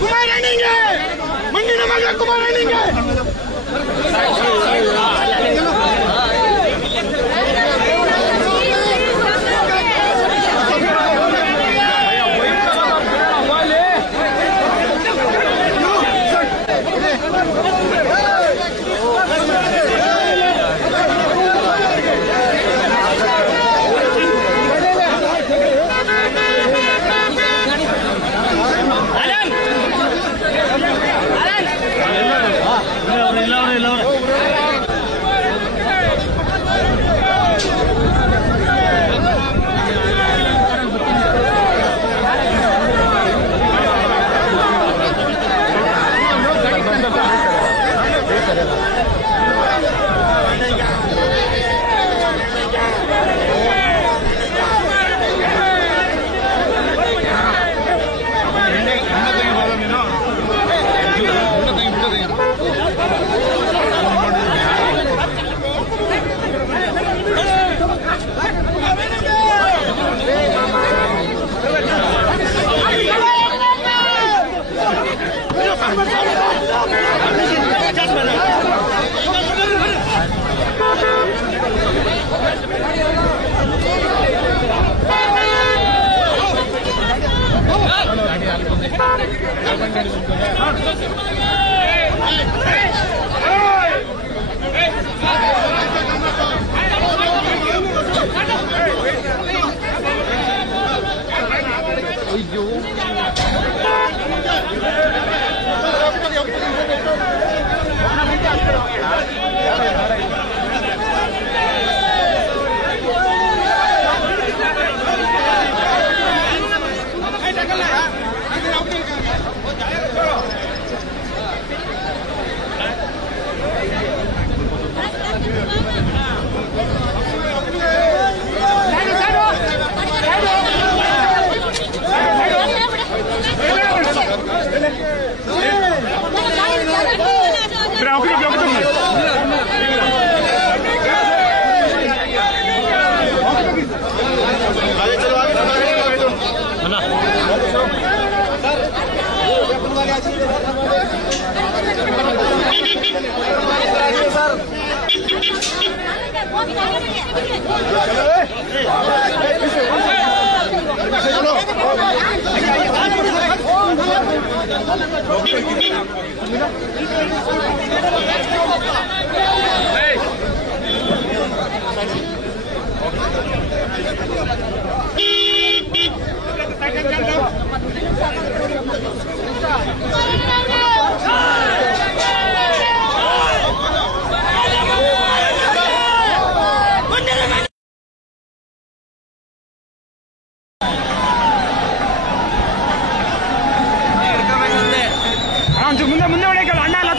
कुमार आनेंगे मंडी नमक कुमार आनेंगे ಮುಂದೆ ಮುಂದೆ ಹೊಡೆಯಲ್ಲ ಅಣ್ಣ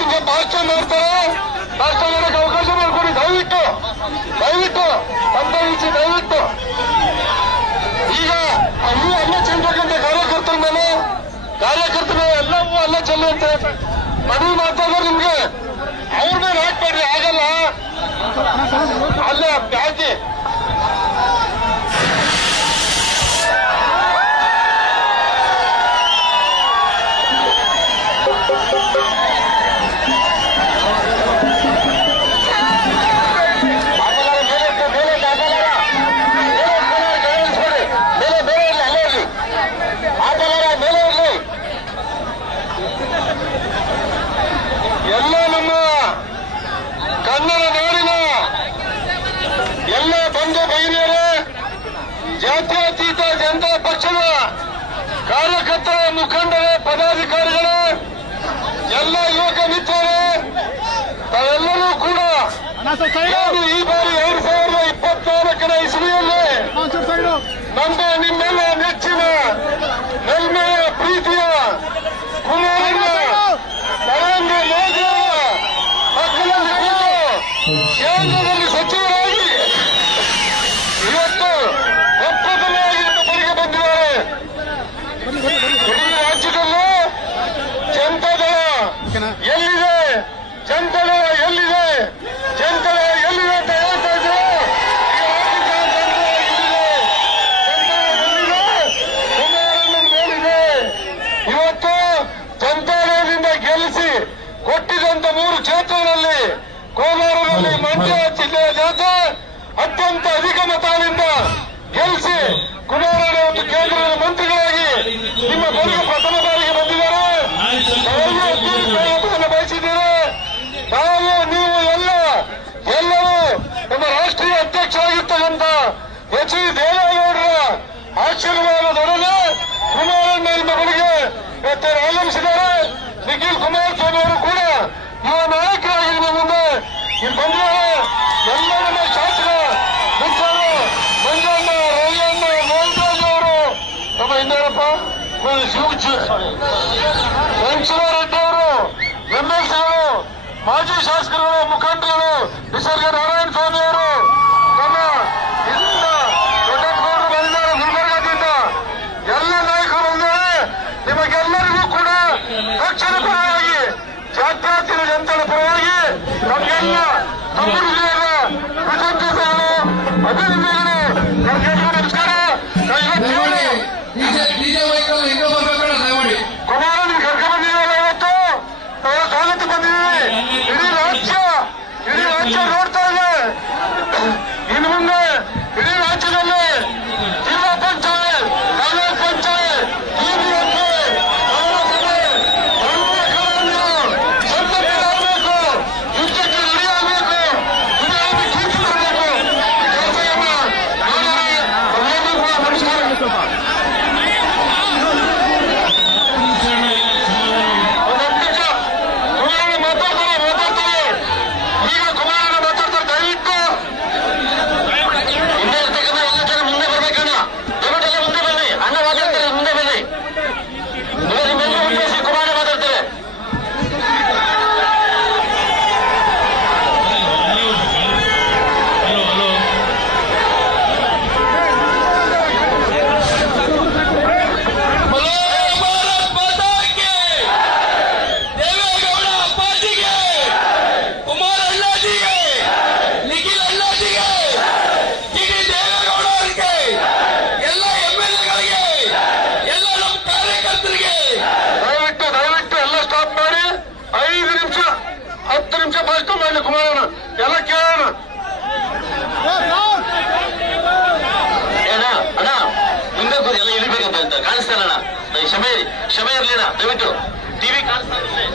ನಿಮಿಷ ಭಾಷಣ ಮಾಡ್ತಾರೆ. ಭಾಷಣ ಮಾಡಕ್ಕೆ ಅವಕಾಶ ಮಾಡಿಕೊಡಿ ದಯವಿಟ್ಟು ಸಂಪಾದಿಸಿ ದಯವಿಟ್ಟು. ಈಗ ಅಲ್ಲಿ ಅಲ್ಲ ಚೆಲ್ಲಬೇಕಂತ ಕಾರ್ಯಕರ್ತರ ಎಲ್ಲವೂ ಅಲ್ಲ ಚೆಲ್ಲುವಂತೆ ಮದುವೆ ಮಾತಾಡೋ ನಿಮ್ಗೆ ಅವ್ರನ್ನ ಹಾಕ್ಬೇಡ್ರಿ, ಆಗಲ್ಲ. ಅಲ್ಲೇ ಹಾಕಿ ಎಲ್ಲ ನಮ್ಮ ಕನ್ನಡ ನಾಡಿನ ಎಲ್ಲ ಬಂಧು ಭಗಿನಿಯರೇ, ಜಾತ್ಯತೀತ ಜನತಾ ಪಕ್ಷದ ಕಾರ್ಯಕರ್ತರ ಮುಖಂಡರೇ, ಪದಾಧಿಕಾರಿಗಳೇ, ಎಲ್ಲ ಯುವಕ ಮಿತ್ರರೇ, ತಾವೆಲ್ಲರೂ ಕೂಡ ಈ ಬಾರಿ 2024ನೇ ಇಸವಿಯಲ್ಲಿ ನಿಮ್ಮೆಲ್ಲ ನೆಚ್ಚಿನ ನಲ್ಮೆಯ ಪ್ರೀತಿಯ ಕುಮಾರಣ್ಣ ನರೇಂದ್ರ ಮೋದಿ ಮಕ್ಕಳಲ್ಲಿ ಕೇಂದ್ರದಲ್ಲಿ ಸಚಿವರಾಗಿ ಇವತ್ತು ಪ್ರಪ್ರಥಮವಾಗಿ ನಮ್ಮ ಬಳಿಗೆ ಬಂದಿದ್ದಾರೆ. ಇಡೀ ರಾಜ್ಯದಲ್ಲೂ ಜನತಾದಳ ಎಲ್ಲಿದೆ, ಜನತಾದಳ ಎಲ್ಲಿದೆ ಅಂತ ಹೇಳ್ತಾ ಇದ್ರು. ಕುಮಾರಣ್ಣನ ಮೇಲಿದೆ. ಇವತ್ತು ಜನತಾದಳದಿಂದ ಗೆಲ್ಲಿಸಿ ಕೊಟ್ಟಿದ್ದಂತ 3 ಕ್ಷೇತ್ರಗಳಲ್ಲಿ ಕೋಲಾರದಲ್ಲಿ ಮಂಡ್ಯ ಜಿಲ್ಲೆಯ ಜನತೆ ಅತ್ಯಂತ ಅಧಿಕ ಮತಗಳಿಂದ ಗೆಲ್ಲಿಸಿ ಕುಮಾರಣ್ಣ ಒಂದು ಕೇಂದ್ರದ ಮಂತ್ರಿಗಳಾಗಿ ನಿಮ್ಮ ಬಳಿಗೆ ಪ್ರಥಮ ಬಾರಿಗೆ ಬಂದಿದ್ದಾರೆ. ಬಯಸಿದ್ದೀರಿ. ನಾವು ನೀವು ಎಲ್ಲರೂ ನಮ್ಮ ರಾಷ್ಟ್ರೀಯ ಅಧ್ಯಕ್ಷ ಆಗಿರ್ತಕ್ಕಂಥ ಎಚ್ ಡಿ ದೇವೇಗೌಡರ ಆಶೀರ್ವಾದದೊಡನೆ ಕುಮಾರಣ್ಣ ನಿಮ್ಮ ಬಳಿಗೆ ಆಗಮಿಸಿದ್ದಾರೆ. ನಿಖಿಲ್ ಕುಮಾರಸ್ವಾಮಿ ಅವರು ಕೂಡ ಯುವ ನಾಯಕರಾಗಿ ನಿಮ್ಮ ಮುಂದೆ ಇಲ್ಲಿ ಬಂದಿದ್ದಾರೆ. ಎಲ್ಲ ನಮ್ಮ ಶಾಸಕ ಮಿತ್ರರು ಮಂಜಣ್ಣ, ರವಿಯಣ್ಣ, ಮೋಹನ್ರಾಜ್ ಅವರು, ನಮ್ಮ ಇನ್ನೇನಪ್ಪ ವೆಂಕಟರೆಡ್ಡಿ ಅವರು, ಎಂಎಲ್ಸಿಗಳು, ಮಾಜಿ ಶಾಸಕರುಗಳು, ಮುಖಂಡರು, ನಿಸರ್ಗ ನಾರಾಯಣ ಸ್ವಾಮಿ ಅವರು, ನಮ್ಮ ಇದರಿಂದ ದೊಡ್ಡಗೌಡರು ಬಂದಿದ್ದಾರೆ. ಗುಲ್ಬರ್ಗದಿಂದ ಎಲ್ಲ ನಾಯಕರು ಬಂದಿದ್ದಾರೆ. ನಿಮಗೆಲ್ಲರಿಗೂ ಕೂಡ ದಕ್ಷಿಣ ಪರವಾಗಿ ಜಾತ್ಯತೀತ ಜನತಾದ ಪರವಾಗಿ ನಮಗೆಲ್ಲ ತಮ್ಮೂರಿನ ಕೃತಜ್ಞತೆಗಳು, ಅಭಿನಂದನೆಗಳು. ನಮಗೆಲ್ಲ ನಮಸ್ಕಾರ. ಕುಮಾರ ನೀವು ಕರ್ಕೊಂಡು ಬಂದಿದ್ದೀರಲ್ಲ, ಇವತ್ತು ನಾವು ಸ್ವಾಗತ ಬಂದಿದ್ದೀವಿ. ಇಡೀ ರಾಜ್ಯ ನೋಡ್ತಾ ಇದೆ. ಇನ್ನು ಮುಂದೆ ಇಡೀ ರಾಜ್ಯದಲ್ಲಿ ಜಿಲ್ಲಾ ಪಂಚಾಯತ್, ತಾಲೂಕ್ ಪಂಚಾಯತ್, ಆಗಬೇಕು, ಯುದ್ಧಕ್ಕೆ ರೆಡಿ ಆಗಬೇಕು, ಚುನಾವಣೆ ಕೀರ್ತಿ ಬರಬೇಕು. ಎಲ್ಲರಿಗೂ ಕೂಡ ನಮಸ್ಕಾರ. ಕುಮಾರಣ್ಣ ಮಾತಾಡ್ತಾರೆ. ಈಗ ಕುಮಾರಣ್ಣ ಮಾತಾಡ್ತಾರೆ. ದಯವಿಟ್ಟು ಹಿಂದೆ ಇರ್ತಕ್ಕಂಥ ಎಲ್ಲ ಜನ ಮುಂದೆ ಬರ್ಬೇಕಣ್ಣ. ದಯವಿಟ್ಟು ಎಲ್ಲ ಮುಂದೆ ಬನ್ನಿ. ಅಣ್ಣ ಮಾತಾಡ್ತಾರೆ, ಮುಂದೆ ಬನ್ನಿ. ನಿಮ್ಮೆಲ್ಲರೂ ಉದ್ದೇಶಿ ಕುಮಾರಣ್ಣ ಮಾತಾಡ್ತಾರೆ. ದಯವಿಟ್ಟು ಎಲ್ಲ ಸ್ಟಾಪ್ ಮಾಡಿ 5 ನಿಮಿಷ 10 ನಿಮಿಷ ಭಾಷಣ ಮಾಡಲಿ ಕುಮಾರಣ್ಣ. ಎಲ್ಲ ಕೇಳೋಣ. ಅಣ್ಣ ಮುಂದೆ ಎಲ್ಲ ಇಳಿಬೇಕಂತ ಹೇಳ್ತಾರೆ. ಕಾಣಿಸ್ತಾನ ಕ್ಷಮೆ ಇರ್ಲಿಣ. ದಯವಿಟ್ಟು ಟಿವಿ ಕಾಣಿಸ್ತಾ ಇರುತ್ತೆ.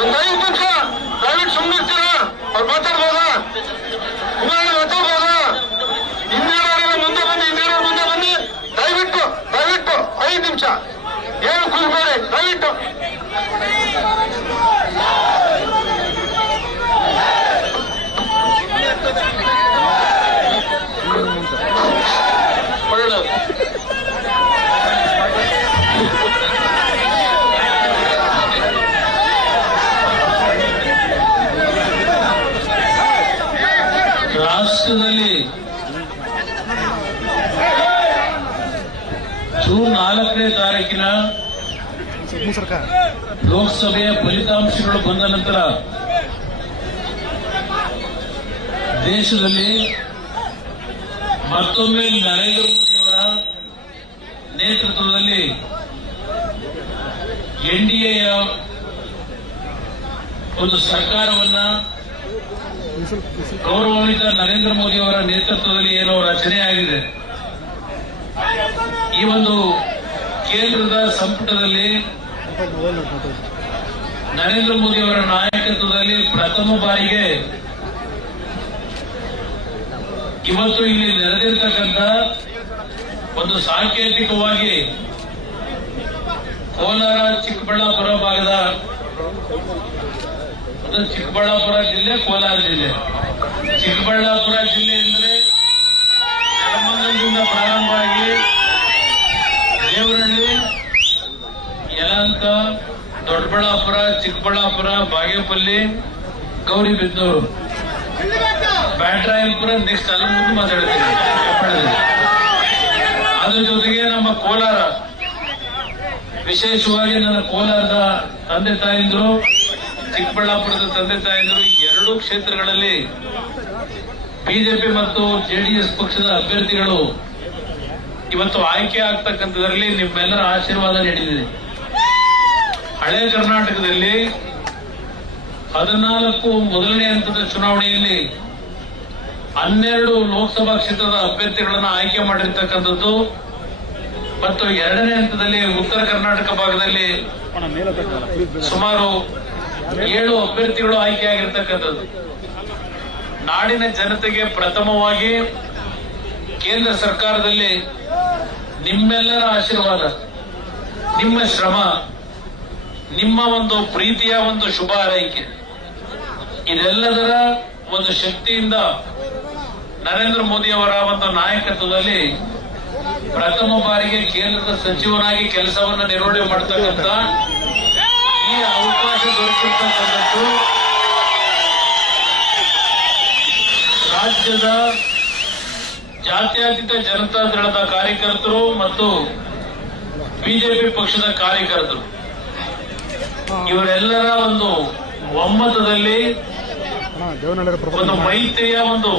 ಒಂದು 5 ನಿಮಿಷ ದಯವಿಟ್ಟು ಸುಮ್ಮನಿರ್ತೀರಾ? ಅವ್ರು ಮಾತಾಡ್ಬೋದಾ? ಕುಮಾರಣ್ಣ ಮಾತಾಡ್ಬೋದಾ? ಹಿಂದೇನವರೆಲ್ಲ ಮುಂದೆ ಬನ್ನಿ. ದಯವಿಟ್ಟು 5 ನಿಮಿಷ ಏನು ಕೂಗಬೇಡಿ ದಯವಿಟ್ಟು. ಒಳ್ಳೆಯದು. ರಾಷ್ಟ್ರದಲ್ಲಿ ಜೂನ್ 4ನೇ ತಾರೀಕಿನ ಲೋಕಸಭೆಯ ಫಲಿತಾಂಶಗಳು ಬಂದ ನಂತರ ದೇಶದಲ್ಲಿ ಮತ್ತೊಮ್ಮೆ ನರೇಂದ್ರ ಮೋದಿಯವರ ನೇತೃತ್ವದಲ್ಲಿ ಎನ್ಡಿಎಯ ಒಂದು ಸರ್ಕಾರವನ್ನ ಗೌರವಾನ್ವಿತ ನರೇಂದ್ರ ಮೋದಿಯವರ ನೇತೃತ್ವದಲ್ಲಿ ಏನೋ ರಚನೆಯಾಗಿದೆ. ಈ ಒಂದು ಕೇಂದ್ರದ ಸಂಪುಟದಲ್ಲಿ ನರೇಂದ್ರ ಮೋದಿಯವರ ನಾಯಕತ್ವದಲ್ಲಿ ಪ್ರಥಮ ಬಾರಿಗೆ ಇವತ್ತು ಇಲ್ಲಿ ನೆರೆದಿರ್ತಕ್ಕಂಥ ಒಂದು ಸಾಂಕೇತಿಕವಾಗಿ ಕೋಲಾರ ಚಿಕ್ಕಬಳ್ಳಾಪುರ ಭಾಗದ ಚಿಕ್ಕಬಳ್ಳಾಪುರ ಜಿಲ್ಲೆ, ಕೋಲಾರ ಜಿಲ್ಲೆ. ಚಿಕ್ಕಬಳ್ಳಾಪುರ ಜಿಲ್ಲೆ ಎಂದರೆ ನೆಲಮಂಗಲದಿಂದ ಪ್ರಾರಂಭವಾಗಿ ದೇವರಹಳ್ಳಿ, ಯಲಹಂಕ, ದೊಡ್ಡಬಳ್ಳಾಪುರ, ಚಿಕ್ಕಬಳ್ಳಾಪುರ, ಬಾಗೇಪಲ್ಲಿ, ಗೌರಿಬಿದನೂರು, ಬ್ಯಾಟರಾಯನಪುರ, ನೆಕ್ಸ್ಟ್ ಅಲ್ಲಿ ಮುಂದೆ ಮಾತಾಡ್ತೀನಿ. ಅದ್ರ ಜೊತೆಗೆ ನಮ್ಮ ಕೋಲಾರ, ವಿಶೇಷವಾಗಿ ನನ್ನ ಕೋಲಾರದ ತಂದೆ ತಾಯಿಂದರು, ಚಿಕ್ಕಬಳ್ಳಾಪುರದ ತಂದೆ ತಾಯಿಂದರು ಎರಡೂ ಕ್ಷೇತ್ರಗಳಲ್ಲಿ ಬಿಜೆಪಿ ಮತ್ತು ಜೆಡಿಎಸ್ ಪಕ್ಷದ ಅಭ್ಯರ್ಥಿಗಳು ಇವತ್ತು ಆಯ್ಕೆ ಆಗ್ತಕ್ಕಂಥದ್ರಲ್ಲಿ ನಿಮ್ಮೆಲ್ಲರ ಆಶೀರ್ವಾದ ನೀಡಿದೆ. ಹಳೆ ಕರ್ನಾಟಕದಲ್ಲಿ 14 ಮೊದಲನೇ ಹಂತದ ಚುನಾವಣೆಯಲ್ಲಿ 12 ಲೋಕಸಭಾ ಕ್ಷೇತ್ರದ ಅಭ್ಯರ್ಥಿಗಳನ್ನು ಆಯ್ಕೆ ಮಾಡಿರ್ತಕ್ಕಂಥದ್ದು ಮತ್ತು ಎರಡನೇ ಹಂತದಲ್ಲಿ ಉತ್ತರ ಕರ್ನಾಟಕ ಭಾಗದಲ್ಲಿ ಸುಮಾರು 7 ಅಭ್ಯರ್ಥಿಗಳು ಆಯ್ಕೆಯಾಗಿರ್ತಕ್ಕಂಥದ್ದು. ನಾಡಿನ ಜನತೆಗೆ ಪ್ರಥಮವಾಗಿ ಕೇಂದ್ರ ಸರ್ಕಾರದಲ್ಲಿ ನಿಮ್ಮೆಲ್ಲರ ಆಶೀರ್ವಾದ, ನಿಮ್ಮ ಶ್ರಮ, ನಿಮ್ಮ ಒಂದು ಪ್ರೀತಿಯ ಒಂದು ಶುಭ ಹಾರೈಕೆ, ಇದೆಲ್ಲದರ ಒಂದು ಶಕ್ತಿಯಿಂದ ನರೇಂದ್ರ ಮೋದಿ ಅವರ ಒಂದು ನಾಯಕತ್ವದಲ್ಲಿ ಪ್ರಥಮ ಬಾರಿಗೆ ಕೇಂದ್ರದ ಸಚಿವನಾಗಿ ಕೆಲಸವನ್ನು ನಿರ್ವಹಣೆ ಮಾಡತಕ್ಕಂಥ ಈ ಅವಕಾಶ ದೊರಕಿರ್ತಕ್ಕಂಥದ್ದು ರಾಜ್ಯದ ಜಾತ್ಯತೀತ ಜನತಾ ದಳದ ಕಾರ್ಯಕರ್ತರು ಮತ್ತು ಬಿಜೆಪಿ ಪಕ್ಷದ ಕಾರ್ಯಕರ್ತರು ಇವರೆಲ್ಲರ ಒಂದು ಒಮ್ಮತದಲ್ಲಿ ಒಂದು ಮೈತ್ರಿಯ ಒಂದು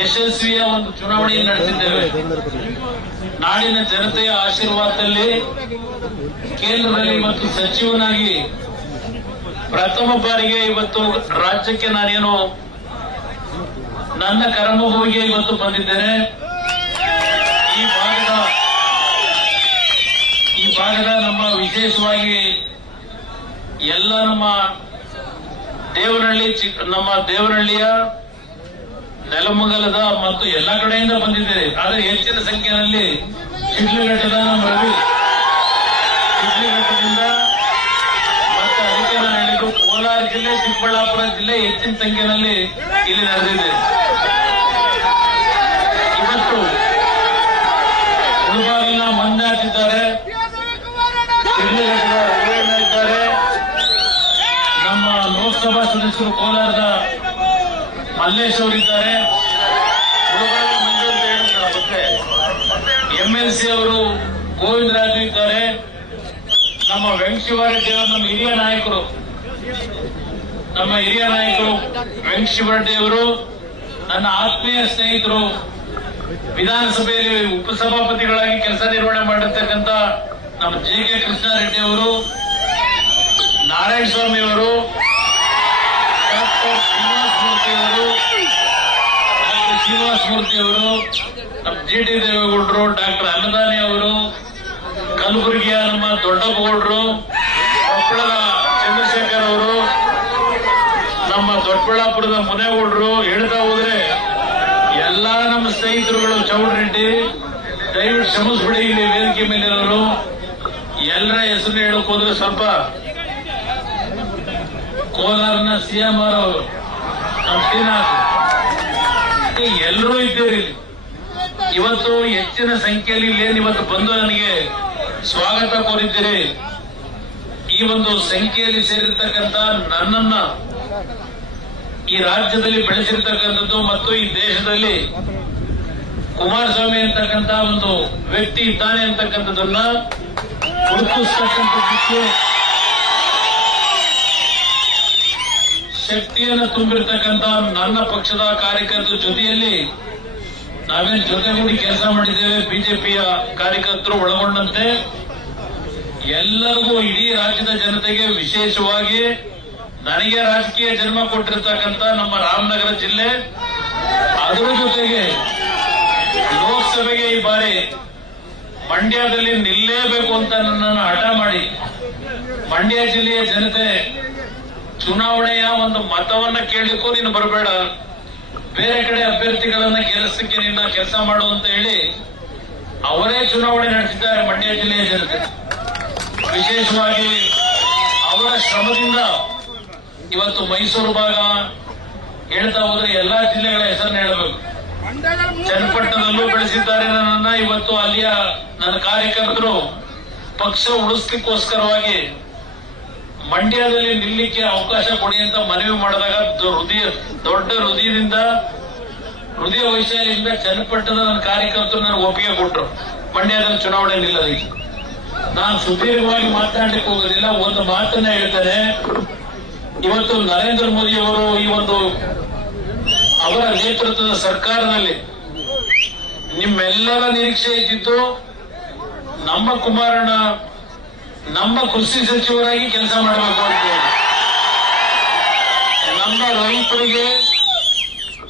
ಯಶಸ್ವಿಯ ಒಂದು ಚುನಾವಣೆ ನಡೆಸಿದ್ದೇವೆ. ನಾಡಿನ ಜನತೆಯ ಆಶೀರ್ವಾದದಲ್ಲಿ ಕೇಂದ್ರದಲ್ಲಿ ಇವತ್ತು ಸಚಿವನಾಗಿ ಪ್ರಥಮ ಬಾರಿಗೆ ಇವತ್ತು ರಾಜ್ಯಕ್ಕೆ ನಾನೇನು ನನ್ನ ಕರ್ಮಭೂಮಿಗೆ ಇವತ್ತು ಬಂದಿದ್ದೇನೆ. ಈ ಭಾಗದ ನಮ್ಮ ವಿಶೇಷವಾಗಿ ಎಲ್ಲ ನಮ್ಮ ದೇವರಹಳ್ಳಿಯ ನೆಲಮಂಗಲದ ಮತ್ತು ಎಲ್ಲ ಕಡೆಯಿಂದ ಬಂದಿದ್ದೇವೆ. ಆದರೆ ಹೆಚ್ಚಿನ ಸಂಖ್ಯೆಯಲ್ಲಿ ಶಿಡ್ಲಘಟ್ಟದ ನಮ್ಮ ರವಿ, ಶಿಡ್ಲಘಟ್ಟದಿಂದ ಮತ್ತೆ ಅದಕ್ಕೆ ನಾನು ಹೇಳಿದ್ದು ಕೋಲಾರ ಜಿಲ್ಲೆ, ಚಿಕ್ಕಬಳ್ಳಾಪುರ ಜಿಲ್ಲೆ ಹೆಚ್ಚಿನ ಸಂಖ್ಯೆಯಲ್ಲಿ ಇಲ್ಲಿ ನಡೆದಿದೆ. ಇವತ್ತು ಮುಳಬಾಗಿಲಿನ ಮಂಜುನಾಥ್ ಇದ್ದಾರೆ, ಶಿಡ್ಲಘಟ್ಟದ ರವಿಯಣ್ಣ ಇದ್ದಾರೆ, ನಮ್ಮ ಲೋಕಸಭಾ ಸದಸ್ಯರು ಕೋಲಾರದ ಮಲ್ಲೇಶ್ ಅವರಿದ್ದಾರೆ, ಮುಳಬಾಗಿಲು ಮಂಜು ಅಂತ ಹೇಳಿದ್ದಾರೆ, ಮತ್ತೆ ಎಂಎಲ್ಸಿ ಅವರು ಗೋವಿಂದರಾಜು ಇದ್ದಾರೆ, ನಮ್ಮ ವೆಂಕಟಶಿವರೆಡ್ಡಿ ಅವರು ನಮ್ಮ ಹಿರಿಯ ನಾಯಕರು ವೆಂಕಟಶಿವರೆಡ್ಡಿ ಅವರು ನನ್ನ ಆತ್ಮೀಯ ಸ್ನೇಹಿತರು, ವಿಧಾನಸಭೆಯಲ್ಲಿ ಉಪಸಭಾಪತಿಗಳಾಗಿ ಕೆಲಸ ನಿರ್ವಹಣೆ ಮಾಡಿರ್ತಕ್ಕಂಥ ನಮ್ಮ ಜೆ.ಕೆ. ಕೃಷ್ಣಾರೆಡ್ಡಿ ಅವರು, ನಾರಾಯಣ ಸ್ವಾಮಿ ಅವರು, ಡಾಕ್ಟರ್ ಶ್ರೀನಿವಾಸ ಮೂರ್ತಿ ಅವರು, ನಮ್ಮ ಜಿ.ಟಿ. ದೇವೇಗೌಡರು, ಡಾಕ್ಟರ್ ಅನ್ನದಾನಿ ಅವರು, ಕಲಬುರಗಿಯ ನಮ್ಮ ದೊಡ್ಡಪ್ಪಗೌಡರು, ಕೊಪ್ಪಳದ ಚಂದ್ರಶೇಖರ್ ಅವರು, ನಮ್ಮ ದೊಡ್ಡಬಳ್ಳಾಪುರದ ಮುನೇಗೌಡರು, ಹೇಳ್ತಾ ಹೋದ್ರೆ ಎಲ್ಲಾ ನಮ್ಮ ಸ್ನೇಹಿತರುಗಳು, ಚೌಡರೆಡ್ಡಿ, ದಯವಿಟ್ಟು ಶ್ರಮಿಸ್ಬಿಡಿ ಇಲ್ಲಿ ವೇದಿಕೆ ಮೇಲಿರೋರು ಎಲ್ಲರ ಹೆಸರು ಹೇಳಕ್ ಹೋದ್ರೆ ಸ್ವಲ್ಪ ಕೋಲಾರನ ಸಿಎಂ ಅವರು ಎಲ್ಲರೂ ಇದ್ದೀರಿ. ಇವತ್ತು ಹೆಚ್ಚಿನ ಸಂಖ್ಯೆಯಲ್ಲಿ ಇಲ್ಲೇನು ಇವತ್ತು ಬಂದು ನನಗೆ ಸ್ವಾಗತ ಕೋರಿದ್ದೀರಿ. ಈ ಒಂದು ಸಂಖ್ಯೆಯಲ್ಲಿ ಸೇರಿರ್ತಕ್ಕಂಥ ನನ್ನನ್ನ ಈ ರಾಜ್ಯದಲ್ಲಿ ಬೆಳೆಸಿರ್ತಕ್ಕಂಥದ್ದು ಮತ್ತು ಈ ದೇಶದಲ್ಲಿ ಕುಮಾರಸ್ವಾಮಿ ಅಂತಕ್ಕಂಥ ಒಂದು ವ್ಯಕ್ತಿ ಇದ್ದಾನೆ ಅಂತಕ್ಕಂಥದ್ದನ್ನ ಗುರುತಿಸ್ತಕ್ಕಂಥದ್ದಕ್ಕೆ ಶಕ್ತಿಯನ್ನು ತುಂಬಿರ್ತಕ್ಕಂಥ ನನ್ನ ಪಕ್ಷದ ಕಾರ್ಯಕರ್ತರ ಜೊತೆಯಲ್ಲಿ ನಾವೇನು ಜೊತೆಗೂಡಿ ಕೆಲಸ ಮಾಡಿದ್ದೇವೆ. ಬಿಜೆಪಿಯ ಕಾರ್ಯಕರ್ತರು ಒಳಗೊಂಡಂತೆ ಎಲ್ಲರಿಗೂ ಇಡೀ ರಾಜ್ಯದ ಜನತೆಗೆ, ವಿಶೇಷವಾಗಿ ನನಗೆ ರಾಜಕೀಯ ಜನ್ಮ ಕೊಟ್ಟಿರ್ತಕ್ಕಂಥ ನಮ್ಮ ರಾಮನಗರ ಜಿಲ್ಲೆ, ಅದರ ಜೊತೆಗೆ ಲೋಕಸಭೆಗೆ ಈ ಬಾರಿ ಮಂಡ್ಯದಲ್ಲಿ ನಿಲ್ಲೇಬೇಕು ಅಂತ ನನ್ನನ್ನು ಹಠ ಮಾಡಿ ಮಂಡ್ಯ ಜಿಲ್ಲೆಯ ಜನತೆ ಚುನಾವಣೆಯ ಒಂದು ಮತವನ್ನ ಕೇಳಲಿಕ್ಕೂ ನೀನು ಬರಬೇಡ, ಬೇರೆ ಕಡೆ ಅಭ್ಯರ್ಥಿಗಳನ್ನ ಕೆಲಸಕ್ಕೆ ನಿನ್ನ ಕೆಲಸ ಮಾಡು ಅಂತ ಹೇಳಿ ಅವರೇ ಚುನಾವಣೆ ನಡೆಸಿದ್ದಾರೆ ಮಂಡ್ಯ ಜಿಲ್ಲೆಯ ಜನತೆ. ವಿಶೇಷವಾಗಿ ಅವರ ಶ್ರಮದಿಂದ ಇವತ್ತು ಮೈಸೂರು ಭಾಗ ಹೇಳ್ತಾ ಹೋದ್ರೆ ಎಲ್ಲಾ ಜಿಲ್ಲೆಗಳ ಹೆಸರನ್ನು ಹೇಳಬೇಕು. ಚನ್ನಪಟ್ಟಣದಲ್ಲೂ ಬೆಳೆಸಿದ್ದಾರೆ ನನ್ನನ್ನ. ಇವತ್ತು ಅಲ್ಲಿಯ ನನ್ನ ಕಾರ್ಯಕರ್ತರು ಪಕ್ಷ ಉಳಿಸ್ಲಿಕ್ಕೋಸ್ಕರವಾಗಿ ಮಂಡ್ಯದಲ್ಲಿ ನಿಲ್ಲಕ್ಕೆ ಅವಕಾಶ ಕೊಡಿ ಅಂತ ಮನವಿ ಮಾಡಿದಾಗ ದೊಡ್ಡ ಹೃದಯ ವೈಶಾಲಿಯಿಂದ ಚನ್ನಪಟ್ಟಣದ ನನ್ನ ಕಾರ್ಯಕರ್ತರು ನನಗೆ ಒಪ್ಪಿಗೆ ಕೊಟ್ಟರು ಮಂಡ್ಯದಲ್ಲಿ ಚುನಾವಣೆ ನಿಲ್ಲೋದಕ್ಕೆ. ನಾನು ಸುದೀರ್ಘವಾಗಿ ಮಾತನಾಡಲಿಕ್ಕೆ ಹೋಗೋದಿಲ್ಲ, ಒಂದು ಮಾತನ್ನ ಹೇಳ್ತಾರೆ. ಇವತ್ತು ನರೇಂದ್ರ ಮೋದಿ ಅವರು ಈ ಒಂದು ಅವರ ನೇತೃತ್ವದ ಸರ್ಕಾರದಲ್ಲಿ ನಿಮ್ಮೆಲ್ಲರ ನಿರೀಕ್ಷೆ ಇದ್ದಿದ್ದು ನಮ್ಮ ಕುಮಾರಣ್ಣ ನಮ್ಮ ಕೃಷಿ ಸಚಿವರಾಗಿ ಕೆಲಸ ಮಾಡಬೇಕು ಅಂತ ಹೇಳಿ,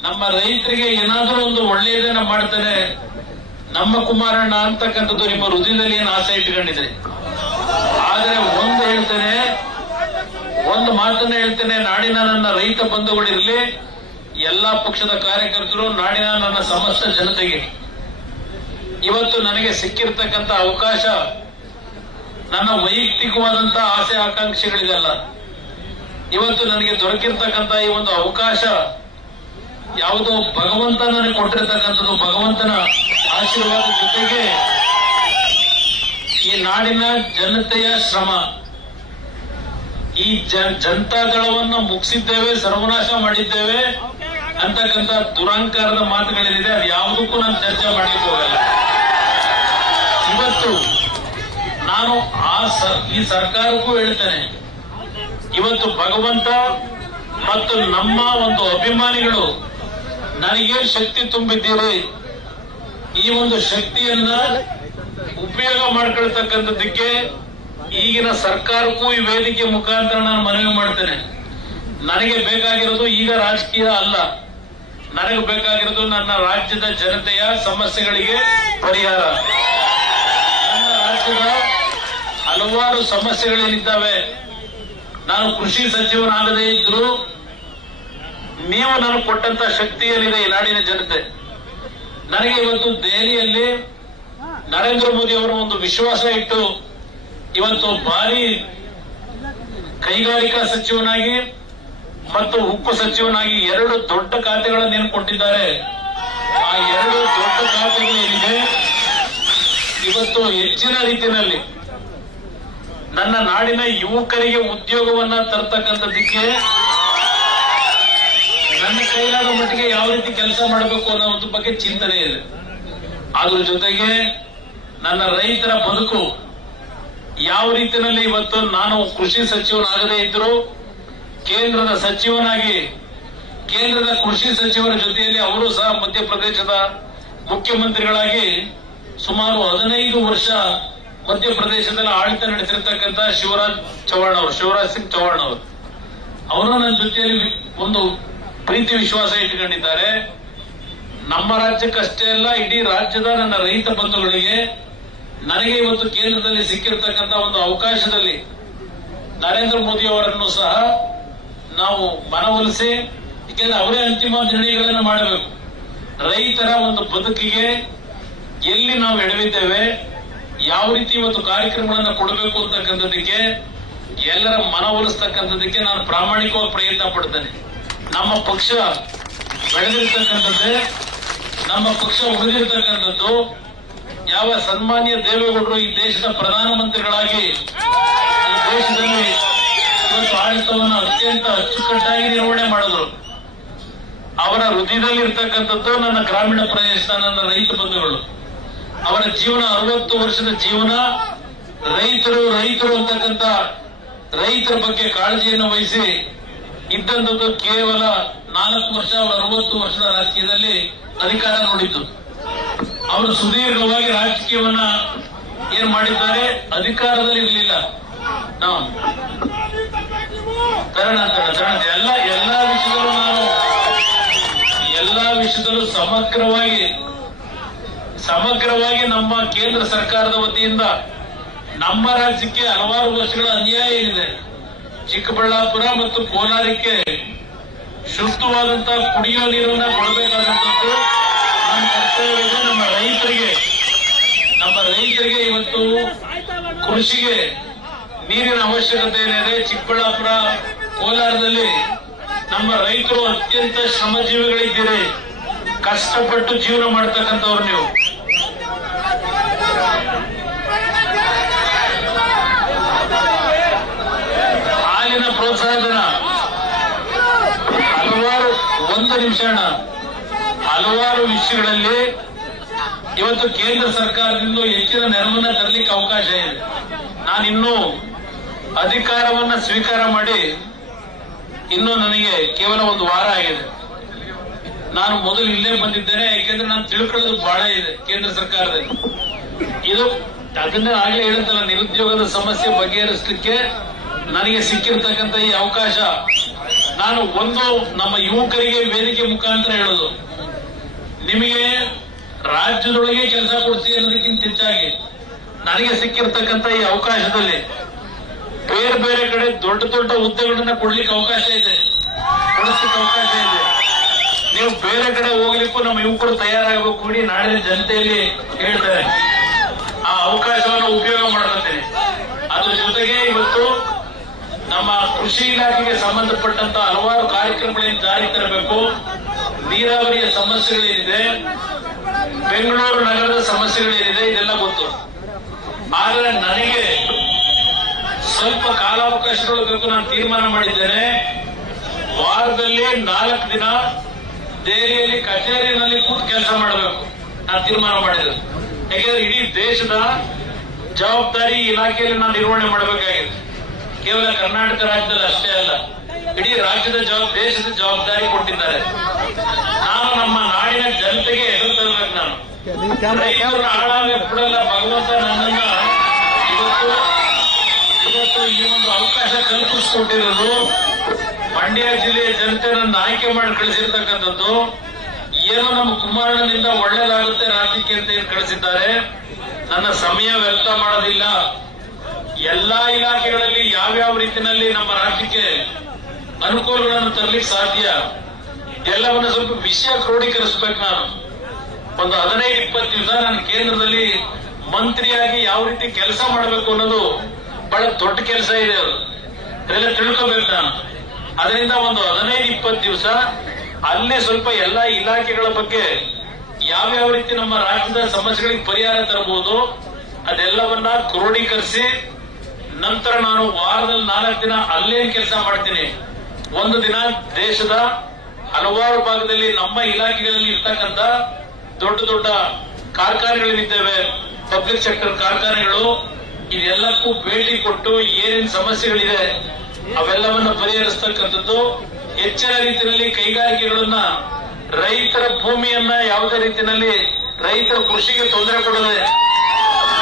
ನಮ್ಮ ರೈತರಿಗೆ ಏನಾದರೂ ಒಂದು ಒಳ್ಳೆಯದನ್ನ ಮಾಡ್ತಾರೆ ನಮ್ಮ ಕುಮಾರಣ್ಣ ಅಂತಕ್ಕಂಥದ್ದು ನಿಮ್ಮ ಹೃದಯದಲ್ಲಿ ಏನು ಆಸೆ ಇಟ್ಕೊಂಡಿದ್ರಿ. ಆದರೆ ಒಂದು ಮಾತನ್ನ ಹೇಳ್ತೇನೆ, ನಾಡಿನ ನನ್ನ ರೈತ ಬಂಧುಗಳಿರಲಿ, ಎಲ್ಲಾ ಪಕ್ಷದ ಕಾರ್ಯಕರ್ತರು, ನಾಡಿನ ನನ್ನ ಸಮಸ್ತ ಜನತೆಗೆ ಇವತ್ತು ನನಗೆ ಸಿಕ್ಕಿರ್ತಕ್ಕಂಥ ಅವಕಾಶ ನನ್ನ ವೈಯಕ್ತಿಕವಾದಂತಹ ಆಸೆ ಆಕಾಂಕ್ಷೆಗಳಿಗಲ್ಲ. ಇವತ್ತು ನನಗೆ ದೊರಕಿರ್ತಕ್ಕಂಥ ಈ ಒಂದು ಅವಕಾಶ ಯಾವುದೋ ಭಗವಂತ ನನಗೆ ಕೊಟ್ಟಿರ್ತಕ್ಕಂಥದ್ದು, ಭಗವಂತನ ಆಶೀರ್ವಾದ ಜೊತೆಗೆ ಈ ನಾಡಿನ ಜನತೆಯ ಶ್ರಮ. ಈ ಜನತಾದಳವನ್ನು ಮುಗಿಸಿದ್ದೇವೆ, ಸರ್ವನಾಶ ಮಾಡಿದ್ದೇವೆ ಅಂತಕ್ಕಂಥ ದುರಹಂಕಾರದ ಮಾತುಗಳೇನಿದೆ ಅದು ಯಾವುದಕ್ಕೂ ನಾನು ಚರ್ಚೆ ಮಾಡಲಿಕ್ಕೆ ಹೋಗಲ್ಲ. ಇವತ್ತು ನಾನು ಈ ಸರ್ಕಾರಕ್ಕೂ ಹೇಳ್ತೇನೆ, ಇವತ್ತು ಭಗವಂತ ಮತ್ತು ನಮ್ಮ ಒಂದು ಅಭಿಮಾನಿಗಳು ನನಗೆ ಶಕ್ತಿ ತುಂಬಿದ್ದೀರಿ. ಈ ಒಂದು ಶಕ್ತಿಯನ್ನ ಉಪಯೋಗ ಮಾಡ್ಕೊಳ್ತಕ್ಕಂಥದ್ದಕ್ಕೆ ಈಗಿನ ಸರ್ಕಾರಕ್ಕೂ ಈ ವೇದಿಕೆ ಮುಖಾಂತರ ನಾನು ಮನವಿ ಮಾಡ್ತೇನೆ. ನನಗೆ ಬೇಕಾಗಿರೋದು ಈಗ ರಾಜಕೀಯ ಅಲ್ಲ, ನನಗೆ ಬೇಕಾಗಿರೋದು ನನ್ನ ರಾಜ್ಯದ ಜನತೆಯ ಸಮಸ್ಯೆಗಳಿಗೆ ಪರಿಹಾರ. ನನ್ನ ರಾಜ್ಯದ ಹಲವಾರು ಸಮಸ್ಯೆಗಳೇನಿದ್ದಾವೆ, ನಾನು ಕೃಷಿ ಸಚಿವನಾಗದೇ ಇದ್ರು ನೀವು ನನಗೆ ಕೊಟ್ಟಂತ ಶಕ್ತಿ ಏನಿದೆ ಈ ನಾಡಿನ ಜನತೆ, ನನಗೆ ಇವತ್ತು ದೆಹಲಿಯಲ್ಲಿ ನರೇಂದ್ರ ಮೋದಿ ಅವರ ಒಂದು ವಿಶ್ವಾಸ ಇಟ್ಟು ಇವತ್ತು ಭಾರಿ ಕೈಗಾರಿಕಾ ಸಚಿವನಾಗಿ ಮತ್ತು ಉಕ್ಕು ಸಚಿವನಾಗಿ 2 ದೊಡ್ಡ ಖಾತೆಗಳನ್ನು ಕೊಟ್ಟಿದ್ದಾರೆ. ಆ 2 ದೊಡ್ಡ ಖಾತೆಗಳೇನಿದೆ ಇವತ್ತು ಹೆಚ್ಚಿನ ರೀತಿಯಲ್ಲಿ ನನ್ನ ನಾಡಿನ ಯುವಕರಿಗೆ ಉದ್ಯೋಗವನ್ನ ತರ್ತಕ್ಕಂಥದ್ದಕ್ಕೆ ನನ್ನ ಕೈಲಾದ ಮಟ್ಟಿಗೆ ಯಾವ ರೀತಿ ಕೆಲಸ ಮಾಡಬೇಕು ಅನ್ನೋ ಒಂದು ಬಗ್ಗೆ ಚಿಂತನೆ ಇದೆ. ಅದ್ರ ಜೊತೆಗೆ ನನ್ನ ರೈತರ ಬದುಕು ಯಾವ ರೀತಿಯಲ್ಲಿ ಇವತ್ತು ನಾನು ಕೃಷಿ ಸಚಿವನಾಗದೇ ಇದ್ರು ಕೇಂದ್ರದ ಸಚಿವನಾಗಿ, ಕೇಂದ್ರದ ಕೃಷಿ ಸಚಿವರ ಜೊತೆಯಲ್ಲಿ ಅವರು ಸಹ ಮಧ್ಯಪ್ರದೇಶದ ಮುಖ್ಯಮಂತ್ರಿಗಳಾಗಿ ಸುಮಾರು 15 ವರ್ಷ ಮಧ್ಯಪ್ರದೇಶದಲ್ಲಿ ಆಡಳಿತ ನಡೆಸಿರ್ತಕ್ಕಂಥ ಶಿವರಾಜ್ ಸಿಂಗ್ ಚೌಹಾಣ್ ಅವರು ನನ್ನ ಜೊತೆಯಲ್ಲಿ ಒಂದು ಪ್ರೀತಿ ವಿಶ್ವಾಸ ಇಟ್ಟುಕೊಂಡಿದ್ದಾರೆ. ನಮ್ಮ ರಾಜ್ಯಕ್ಕಷ್ಟೇ ಅಲ್ಲ, ಇಡೀ ರಾಜ್ಯದ ನನ್ನ ರೈತ ಬಂಧುಗಳಿಗೆ ನನಗೆ ಇವತ್ತು ಕೇಂದ್ರದಲ್ಲಿ ಸಿಕ್ಕಿರ್ತಕ್ಕಂಥ ಒಂದು ಅವಕಾಶದಲ್ಲಿ ನರೇಂದ್ರ ಮೋದಿ ಅವರನ್ನು ಸಹ ನಾವು ಮನವೊಲಿಸಿ, ಏಕೆಂದ್ರೆ ಅವರೇ ಅಂತಿಮ ನಿರ್ಣಯಗಳನ್ನು ಮಾಡಬೇಕು. ರೈತರ ಒಂದು ಬದುಕಿಗೆ ಎಲ್ಲಿ ನಾವು ಎಡವಿದ್ದೇವೆ, ಯಾವ ರೀತಿ ಇವತ್ತು ಕಾರ್ಯಕ್ರಮಗಳನ್ನ ಕೊಡಬೇಕು ಅಂತಕ್ಕಂಥದಕ್ಕೆ ಎಲ್ಲರ ಮನವೊಲಿಸ್ತಕ್ಕಂಥದಕ್ಕೆ ನಾನು ಪ್ರಾಮಾಣಿಕವಾಗಿ ಪ್ರಯತ್ನ ಪಡ್ತೇನೆ. ನಮ್ಮ ಪಕ್ಷ ಬೆಳೆದಿರ್ತಕ್ಕಂಥದ್ದೇ, ನಮ್ಮ ಪಕ್ಷ ಉಳಿದಿರ್ತಕ್ಕಂಥದ್ದು ಯಾವ ಸನ್ಮಾನ್ಯ ದೇವೇಗೌಡರು ಈ ದೇಶದ ಪ್ರಧಾನಮಂತ್ರಿಗಳಾಗಿ ಈ ದೇಶದಲ್ಲಿ ಇವತ್ತು ಆಡಳಿತವನ್ನು ಅತ್ಯಂತ ಅಚ್ಚುಕಟ್ಟಾಗಿ ನಿರ್ವಹಣೆ ಮಾಡಿದ್ರು. ಅವರ ಹೃದಯದಲ್ಲಿ ಇರ್ತಕ್ಕಂಥದ್ದು ನನ್ನ ಗ್ರಾಮೀಣ ಪ್ರದೇಶದ ನನ್ನ ರೈತ ಬಂಧುಗಳು. ಅವರ ಜೀವನ 60 ವರ್ಷದ ಜೀವನ ರೈತರು ಅಂತಕ್ಕಂಥ ರೈತರ ಬಗ್ಗೆ ಕಾಳಜಿಯನ್ನು ವಹಿಸಿ ಇದ್ದಂಥದ್ದು ಕೇವಲ 4 ವರ್ಷ. ಅವರ 60 ವರ್ಷದ ರಾಜಕೀಯದಲ್ಲಿ ಅಧಿಕಾರ ನೋಡಿದ್ದು. ಅವರು ಸುದೀರ್ಘವಾಗಿ ರಾಜಕೀಯವನ್ನ ಏನ್ ಮಾಡಿದ್ದಾರೆ, ಅಧಿಕಾರದಲ್ಲಿ ಇರಲಿಲ್ಲ. ಎಲ್ಲಾ ವಿಷಯದಲ್ಲೂ ಸಮಗ್ರವಾಗಿ ನಮ್ಮ ಕೇಂದ್ರ ಸರ್ಕಾರದ ವತಿಯಿಂದ ನಮ್ಮ ರಾಜ್ಯಕ್ಕೆ ಹಲವಾರು ವರ್ಷಗಳ ಅನ್ಯಾಯ ಏನಿದೆ. ಚಿಕ್ಕಬಳ್ಳಾಪುರ ಮತ್ತು ಕೋಲಾರಕ್ಕೆ ಶುದ್ಧವಾದಂತಹ ಕುಡಿಯುವ ನೀರನ್ನ ಕೊಡಬೇಕಾದಂತದ್ದು ನಮ್ಮ ಕರ್ತವ್ಯವಿದೆ. ನಮ್ಮ ರೈತರಿಗೆ ಇವತ್ತು ಕೃಷಿಗೆ ನೀರಿನ ಅವಶ್ಯಕತೆ ಏನಿದೆ. ಚಿಕ್ಕಬಳ್ಳಾಪುರ ಕೋಲಾರದಲ್ಲಿ ನಮ್ಮ ರೈತರು ಅತ್ಯಂತ ಶ್ರಮಜೀವಿಗಳಿದ್ದೀರಿ, ಕಷ್ಟಪಟ್ಟು ಜೀವನ ಮಾಡ್ತಕ್ಕಂಥವ್ರು ನೀವು. ಹಾಲಿನ ಪ್ರೋತ್ಸಾಹಧನ ಹಲವಾರು ವಿಷಯಗಳಲ್ಲಿ ಇವತ್ತು ಕೇಂದ್ರ ಸರ್ಕಾರದಿಂದ ಹೆಚ್ಚಿನ ನೆರವನ್ನ ತರಲಿಕ್ಕೆ ಅವಕಾಶ ಇದೆ. ನಾನಿನ್ನೂ ಅಧಿಕಾರವನ್ನ ಸ್ವೀಕಾರ ಮಾಡಿ ಇನ್ನೂ ನನಗೆ ಕೇವಲ 1 ವಾರ ಆಗಿದೆ. ನಾನು ಮೊದಲು ಇಲ್ಲೇ ಬಂದಿದ್ದೇನೆ, ಯಾಕೆಂದ್ರೆ ನಾನು ತಿಳ್ಕೊಳ್ಳೋದು ಬಹಳ ಇದೆ ಕೇಂದ್ರ ಸರ್ಕಾರದಲ್ಲಿ. ಇದು ಅದನ್ನೇ ಆಗ್ಲೇ ಹೇಳುತ್ತಲ್ಲ, ನಿರುದ್ಯೋಗದ ಸಮಸ್ಯೆ ಬಗೆಹರಿಸಲಿಕ್ಕೆ ನನಗೆ ಸಿಕ್ಕಿರ್ತಕ್ಕಂಥ ಈ ಅವಕಾಶ. ನಾನು ನಮ್ಮ ಯುವಕರಿಗೆ ವೇದಿಕೆ ಮುಖಾಂತರ ಹೇಳೋದು, ನಿಮಗೆ ರಾಜ್ಯದೊಳಗೆ ಕೆಲಸ ಕೊಡಿಸಿ ಅನ್ನೋದಕ್ಕಿಂತ ಹೆಚ್ಚಾಗಿ ನನಗೆ ಸಿಕ್ಕಿರ್ತಕ್ಕಂಥ ಈ ಅವಕಾಶದಲ್ಲಿ ಬೇರೆ ಬೇರೆ ಕಡೆ ದೊಡ್ಡ ಹುದ್ದೆಗಳನ್ನ ಕೊಡ್ಲಿಕ್ಕೆ ಅವಕಾಶ ಇದೆ, ಕೊಡಿಸ್ಲಿಕ್ಕೆ ಅವಕಾಶ ಇದೆ. ನೀವು ಬೇರೆ ಕಡೆ ಹೋಗ್ಲಿಕ್ಕೂ ನಮ್ಮ ಯುವಕರು ತಯಾರಾಗಬೇಕು. ಇಡೀ ನಾಡಿನ ಜನತೆಯಲ್ಲಿ ಹೇಳ್ತಾರೆ, ಆ ಅವಕಾಶವನ್ನು ಉಪಯೋಗ ಮಾಡ್ಕೊತೇನೆ. ಅದ್ರ ಜೊತೆಗೆ ಇವತ್ತು ನಮ್ಮ ಕೃಷಿ ಇಲಾಖೆಗೆ ಸಂಬಂಧಪಟ್ಟಂತ ಹಲವಾರು ಕಾರ್ಯಕ್ರಮಗಳನ್ನು ಜಾರಿ ತರಬೇಕು. ನೀರಾವರಿಯ ಸಮಸ್ಯೆಗಳೇನಿದೆ, ಬೆಂಗಳೂರು ನಗರದ ಸಮಸ್ಯೆಗಳೇನಿದೆ, ಇದೆಲ್ಲ ಗೊತ್ತು. ಆದರೆ ನನಗೆ ಸ್ವಲ್ಪ ಕಾಲಾವಕಾಶಗಳು ಬೇಕು. ನಾನು ತೀರ್ಮಾನ ಮಾಡಿದ್ದೇನೆ, ವಾರದಲ್ಲಿ 4 ದಿನ ದೆಹಲಿಯಲ್ಲಿ ಕಚೇರಿಯಲ್ಲಿ ಕೂತು ಕೆಲಸ ಮಾಡಬೇಕು. ನಾನು ತೀರ್ಮಾನ ಮಾಡಿದ್ದೇನೆ. ಯಾಕೆಂದ್ರೆ ಇಡೀ ದೇಶದ ಜವಾಬ್ದಾರಿ ಇಲಾಖೆಯಲ್ಲಿ ನಾನು ನಿರ್ವಹಣೆ ಮಾಡಬೇಕಾಗಿದೆ. ಕೇವಲ ಕರ್ನಾಟಕ ರಾಜ್ಯದಲ್ಲಿ ಅಷ್ಟೇ ಅಲ್ಲ, ಇಡೀ ರಾಜ್ಯದ ದೇಶದ ಜವಾಬ್ದಾರಿ ಕೊಟ್ಟಿದ್ದಾರೆ. ನಾನು ನಮ್ಮ ನಾಡಿನ ಜನತೆಗೆ ಹೆಸರು ತರಬೇಕು. ನಾನು ರೈತರನ್ನ ಹಾಳಾಗಿ ಬಿಡಲ್ಲ. ಭಗವಂತ ನನ್ನನ್ನ ಇವತ್ತು ಈ ಒಂದು ಅವಕಾಶ ಕಲ್ಪಿಸಿಕೊಟ್ಟಿರೋದು, ಮಂಡ್ಯ ಜಿಲ್ಲೆಯ ಜನತೆ ನನ್ನ ಆಯ್ಕೆ ಮಾಡಿ ಕಳಿಸಿರ್ತಕ್ಕಂಥದ್ದು, ಏನೋ ನಮ್ಮ ಕುಮಾರಣ್ಣನಿಂದ ಒಳ್ಳೇದಾಗುತ್ತೆ ರಾಜ್ಯಕ್ಕೆ ಅಂತ ಏನು ಕಳಿಸಿದ್ದಾರೆ. ನನ್ನ ಸಮಯ ವ್ಯರ್ಥ ಮಾಡೋದಿಲ್ಲ. ಎಲ್ಲಾ ಇಲಾಖೆಗಳಲ್ಲಿ ಯಾವ್ಯಾವ ರೀತಿಯಲ್ಲಿ ನಮ್ಮ ರಾಜ್ಯಕ್ಕೆ ಅನುಕೂಲಗಳನ್ನು ತರಲಿಕ್ಕೆ ಸಾಧ್ಯ, ಎಲ್ಲವನ್ನ ಸ್ವಲ್ಪ ವಿಷಯ ಕ್ರೋಢೀಕರಿಸಬೇಕು. ನಾನು ಒಂದು 15-20 ದಿವಸ ನಾನು ಕೇಂದ್ರದಲ್ಲಿ ಮಂತ್ರಿಯಾಗಿ ಯಾವ ರೀತಿ ಕೆಲಸ ಮಾಡಬೇಕು ಅನ್ನೋದು ಬಹಳ ದೊಡ್ಡ ಕೆಲಸ ಇದೆ. ಅದೆಲ್ಲ ತಿಳ್ಕೋಬೇಕು ನಾನು. ಅದರಿಂದ ಒಂದು 15-20 ದಿವಸ ಅಲ್ಲೇ ಸ್ವಲ್ಪ ಎಲ್ಲಾ ಇಲಾಖೆಗಳ ಬಗ್ಗೆ ಯಾವ್ಯಾವ ರೀತಿ ನಮ್ಮ ರಾಜ್ಯದ ಸಮಸ್ಯೆಗಳಿಗೆ ಪರಿಹಾರ ತರಬಹುದು ಅದೆಲ್ಲವನ್ನ ಕ್ರೋಢೀಕರಿಸಿ ನಂತರ ನಾನು ವಾರದಲ್ಲಿ 4 ದಿನ ಅಲ್ಲೇ ಕೆಲಸ ಮಾಡ್ತೀನಿ. 1 ದಿನ ದೇಶದ ಹಲವಾರು ಭಾಗದಲ್ಲಿ ನಮ್ಮ ಇಲಾಖೆಗಳಲ್ಲಿ ಇರ್ತಕ್ಕಂಥ ದೊಡ್ಡ ಕಾರ್ಖಾನೆಗಳಿದ್ದೇವೆ, ಪಬ್ಲಿಕ್ ಸೆಕ್ಟರ್ ಕಾರ್ಖಾನೆಗಳು, ಇದೆಲ್ಲಕ್ಕೂ ಭೇಟಿ ಕೊಟ್ಟು ಏನೇನು ಸಮಸ್ಯೆಗಳಿದೆ ಅವೆಲ್ಲವನ್ನ ಪರಿಹರಿಸತಕ್ಕಂಥದ್ದು. ಹೆಚ್ಚಿನ ರೀತಿಯಲ್ಲಿ ಕೈಗಾರಿಕೆಗಳನ್ನ, ರೈತರ ಭೂಮಿಯನ್ನ ಯಾವುದೇ ರೀತಿಯಲ್ಲಿ ರೈತರ ಕೃಷಿಗೆ ತೊಂದರೆ ಕೊಡದೆ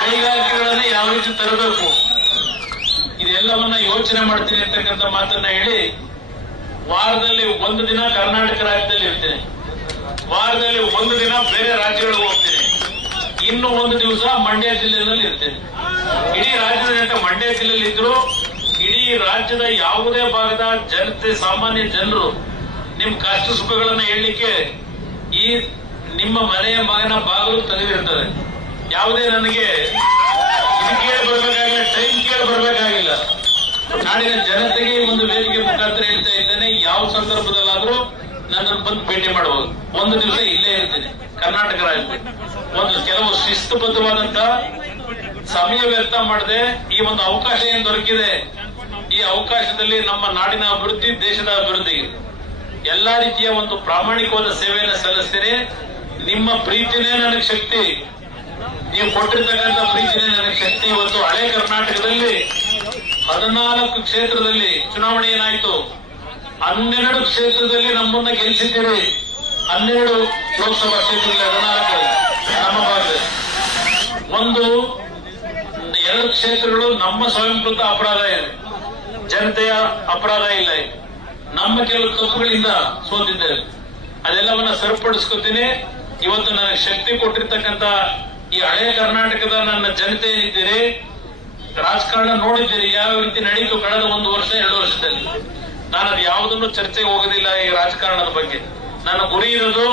ಕೈಗಾರಿಕೆಗಳನ್ನ ಯಾವ ರೀತಿ ತರಬೇಕು, ಇದೆಲ್ಲವನ್ನ ಯೋಚನೆ ಮಾಡ್ತೀನಿ ಅಂತಕ್ಕಂಥ ಮಾತನ್ನ ಹೇಳಿ, ವಾರದಲ್ಲಿ 1 ದಿನ ಕರ್ನಾಟಕ ರಾಜ್ಯದಲ್ಲಿ ಇರ್ತೇನೆ, ವಾರದಲ್ಲಿ 1 ದಿನ ಬೇರೆ ರಾಜ್ಯಗಳಿಗೆ ಹೋಗ್ತೇನೆ, ಇನ್ನು 1 ದಿವಸ ಮಂಡ್ಯ ಜಿಲ್ಲೆಯಲ್ಲಿ ಇರ್ತೇನೆ. ಇಡೀ ರಾಜ್ಯದ ಜನತೆ ಮಂಡ್ಯ ಜಿಲ್ಲೆಯಲ್ಲಿ ಇದ್ರು, ಇಡೀ ರಾಜ್ಯದ ಯಾವುದೇ ಭಾಗದ ಜನತೆ, ಸಾಮಾನ್ಯ ಜನರು ನಿಮ್ ಕಷ್ಟ ಸುಖಗಳನ್ನ ಹೇಳಲಿಕ್ಕೆ ಈ ನಿಮ್ಮ ಮನೆಯ ಮಗನ ಬಾಗಿಲು ತೆರೆದಿರ್ತದೆ. ಯಾವುದೇ ನನಗೆ ಇದು ಕೇಳಿ ಬರ್ಬೇಕಾಗಿಲ್ಲ, ಟೈಮ್ ಕೇಳಿ ಬರ್ಬೇಕಾಗಿಲ್ಲ. ನಾಡಿನ ಜನತೆಗೆ ಒಂದು ವೇದಿಕೆ ಮುಖಾಂತರ ಹೇಳ್ತಾ ಇದ್ದೇನೆ, ಯಾವ ಸಂದರ್ಭದಲ್ಲಾದ್ರೂ ನನ್ನನ್ನು ಬಂದು ಭೇಟಿ ಮಾಡಬಹುದು. ಒಂದು ದಿವಸ ಇಲ್ಲೇ ಇರ್ತೇನೆ ಕರ್ನಾಟಕ ರಾಜ್ಯದಲ್ಲಿ. ಒಂದು ಕೆಲವು ಶಿಸ್ತುಬದ್ಧವಾದಂತ ಸಮಯ ವ್ಯರ್ಥ ಮಾಡದೆ ಈ ಒಂದು ಅವಕಾಶ ಏನ್ ದೊರಕಿದೆ, ಈ ಅವಕಾಶದಲ್ಲಿ ನಮ್ಮ ನಾಡಿನ ಅಭಿವೃದ್ಧಿ, ದೇಶದ ಅಭಿವೃದ್ಧಿಗೆ ಎಲ್ಲಾ ರೀತಿಯ ಒಂದು ಪ್ರಾಮಾಣಿಕವಾದ ಸೇವೆಯನ್ನು ಸಲ್ಲಿಸ್ತೀನಿ. ನಿಮ್ಮ ಪ್ರೀತಿನೇ ನನಗೆ ಶಕ್ತಿ, ನೀವು ಕೊಟ್ಟಿರ್ತಕ್ಕಂಥ ಪ್ರೀತಿನೇ ನನಗೆ ಶಕ್ತಿ. ಇವತ್ತು ಹಳೆ ಕರ್ನಾಟಕದಲ್ಲಿ 14 ಕ್ಷೇತ್ರದಲ್ಲಿ ಚುನಾವಣೆ ಏನಾಯ್ತು, 12 ಕ್ಷೇತ್ರದಲ್ಲಿ ನಮ್ಮನ್ನ ಗೆಲ್ಲಿಸಿದ್ದೀರಿ. 12 ಲೋಕಸಭಾ ಕ್ಷೇತ್ರದಲ್ಲಿ 14 ನಮ್ಮ ಭಾಗದಲ್ಲಿ, 2 ಕ್ಷೇತ್ರಗಳು ನಮ್ಮ ಸ್ವಯಂಕೃತ ಅಪರಾಧ ಇದೆ, ಜನತೆಯ ಅಪರಾಧ ಇಲ್ಲ. ನಮ್ಮ ಕೆಲವು ತಪ್ಪುಗಳಿಂದ ಸೋತಿದ್ದೇವೆ, ಅದೆಲ್ಲವನ್ನ ಸರಿಪಡಿಸ್ಕೊತೀನಿ. ಇವತ್ತು ನನಗೆ ಶಕ್ತಿ ಕೊಟ್ಟಿರ್ತಕ್ಕಂಥ ಈ ಹಳೆ ಕರ್ನಾಟಕದ ನನ್ನ ಜನತೆ ಏನಿದ್ದೀರಿ, ರಾಜಕಾರಣ ನೋಡಿದ್ದೀರಿ ಯಾವ ರೀತಿ ನಡೀತು ಕಳೆದ 1 ವರ್ಷ 2 ವರ್ಷದಲ್ಲಿ. ನಾನು ಅದು ಯಾವುದನ್ನು ಚರ್ಚೆಗೆ ಹೋಗೋದಿಲ್ಲ ಈ ರಾಜಕಾರಣದ ಬಗ್ಗೆ. ನನ್ನ ಗುರಿ ಇರೋದು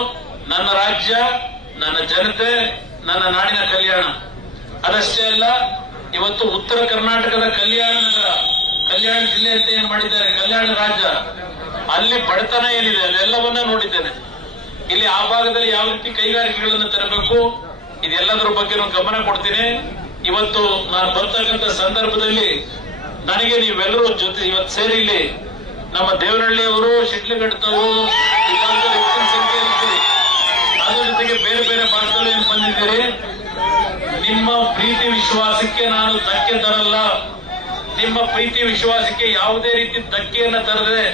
ನನ್ನ ರಾಜ್ಯ, ನನ್ನ ಜನತೆ, ನನ್ನ ನಾಡಿನ ಕಲ್ಯಾಣ. ಅದಷ್ಟೇ ಅಲ್ಲ, ಇವತ್ತು ಉತ್ತರ ಕರ್ನಾಟಕದ ಕಲ್ಯಾಣ ನಗರ, ಕಲ್ಯಾಣ ಜಿಲ್ಲೆ ಅಂತ ಏನ್ ಮಾಡಿದ್ದಾರೆ, ಕಲ್ಯಾಣ ರಾಜ್ಯ, ಅಲ್ಲಿ ಬಡತನ ಏನಿದೆ ಅದೆಲ್ಲವನ್ನ ನೋಡಿದ್ದೇನೆ. ಇಲ್ಲಿ ಆ ಭಾಗದಲ್ಲಿ ಯಾವ ರೀತಿ ಕೈಗಾರಿಕೆಗಳನ್ನು ತರಬೇಕು, ಇದೆಲ್ಲದರ ಬಗ್ಗೆ ಗಮನ ಕೊಡ್ತೀನಿ. ಇವತ್ತು ನಾನು ಬರ್ತಕ್ಕಂಥ ಸಂದರ್ಭದಲ್ಲಿ ನನಗೆ ನೀವೆಲ್ಲರೂ ಜೊತೆ ಇವತ್ತು ಸೇರಿ ಇಲ್ಲಿ ನಮ್ಮ ದೇವನಹಳ್ಳಿಯವರು, ಶಿಡ್ಲಘಟ್ಟದವರು ಹೆಚ್ಚಿನ ಸಂಖ್ಯೆ ಇರ್ತೀರಿ. ಅದ್ರ ಜೊತೆಗೆ ಬೇರೆ ಬೇರೆ ಭಾಗದಲ್ಲಿ ಬಂದಿದ್ದೀರಿ. ನಿಮ್ಮ ಪ್ರೀತಿ ವಿಶ್ವಾಸಕ್ಕೆ ನಾನು ಧಕ್ಕೆ ತರಲ್ಲ. ನಿಮ್ಮ ಪ್ರೀತಿ ವಿಶ್ವಾಸಕ್ಕೆ ಯಾವುದೇ ರೀತಿ ಧಕ್ಕೆಯನ್ನ ತರದೆ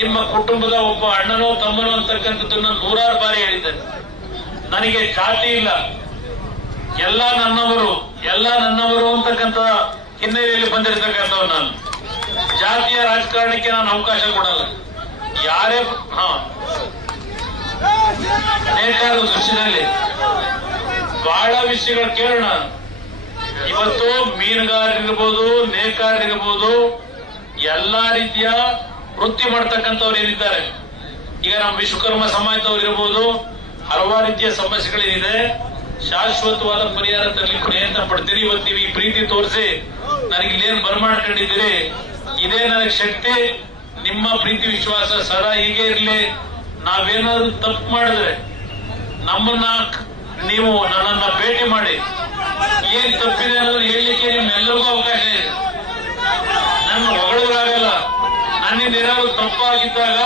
ನಿಮ್ಮ ಕುಟುಂಬದ ಒಬ್ಬ ಅಣ್ಣನೋ ತಮ್ಮನೋ ಅಂತಕ್ಕಂಥದ್ದನ್ನ 100 ಬಾರಿ ಹೇಳಿದ್ದೇನೆ. ನನಗೆ ಜಾತಿ ಇಲ್ಲ, ಎಲ್ಲ ನನ್ನವರು ಅಂತಕ್ಕಂಥ ಹಿನ್ನೆಲೆಯಲ್ಲಿ ಬಂದಿರತಕ್ಕಂಥವ್ ನಾನು. ಜಾತಿಯ ರಾಜಕಾರಣಕ್ಕೆ ನಾನು ಅವಕಾಶ ಕೊಡಲ್ಲ. ಯಾರೇ ನೇಕಾರರ ದೃಶ್ಯದಲ್ಲಿ ಬಹಳ ವಿಷಯಗಳು ಕೇಳೋಣ. ಇವತ್ತು ಮೀನುಗಾರರಿರ್ಬೋದು, ನೇಕಾರರಿರ್ಬೋದು, ಎಲ್ಲಾ ರೀತಿಯ ವೃತ್ತಿ ಮಾಡ್ತಕ್ಕಂಥವ್ರು ಏನಿದ್ದಾರೆ, ಈಗ ನಮ್ಮ ವಿಶ್ವಕರ್ಮ ಸಮಾಜದವ್ರು ಇರ್ಬೋದು, ಹಲವಾರು ರೀತಿಯ ಸಮಸ್ಯೆಗಳೇನಿದೆ, ಶಾಶ್ವತವಾದ ಪರಿಹಾರ ತರಲಿಕ್ಕೆ ಪ್ರಯತ್ನ ಪಡ್ತೀರಿ. ಇವತ್ತು ನೀವು ಈ ಪ್ರೀತಿ ತೋರಿಸಿ ನನಗೆ ಇಲ್ಲೇನು ಬರ್ಮಾಡ್ಕೊಂಡಿದ್ದೀರಿ, ಇದೇ ನನಗೆ ಶಕ್ತಿ. ನಿಮ್ಮ ಪ್ರೀತಿ ವಿಶ್ವಾಸ ಸದಾ ಹೀಗೆ ಇರಲಿ. ನಾವೇನಾದ್ರೂ ತಪ್ಪು ಮಾಡಿದ್ರೆ ನೀವು ನನ್ನನ್ನ ಭೇಟಿ ಮಾಡಿ ಏನ್ ತಪ್ಪಿದೆ ಅನ್ನೋದು ಹೇಳಲಿಕ್ಕೆ ನಿಮ್ಮೆಲ್ಲರಿಗೂ ಅವಕಾಶ ಇದೆ. ನನ್ನ ಹೊಗಳಿದ್ರಾಗಲ್ಲ. ನನ್ನಿಂದ ಏನಾದ್ರು ತಪ್ಪಾಗಿದ್ದಾಗ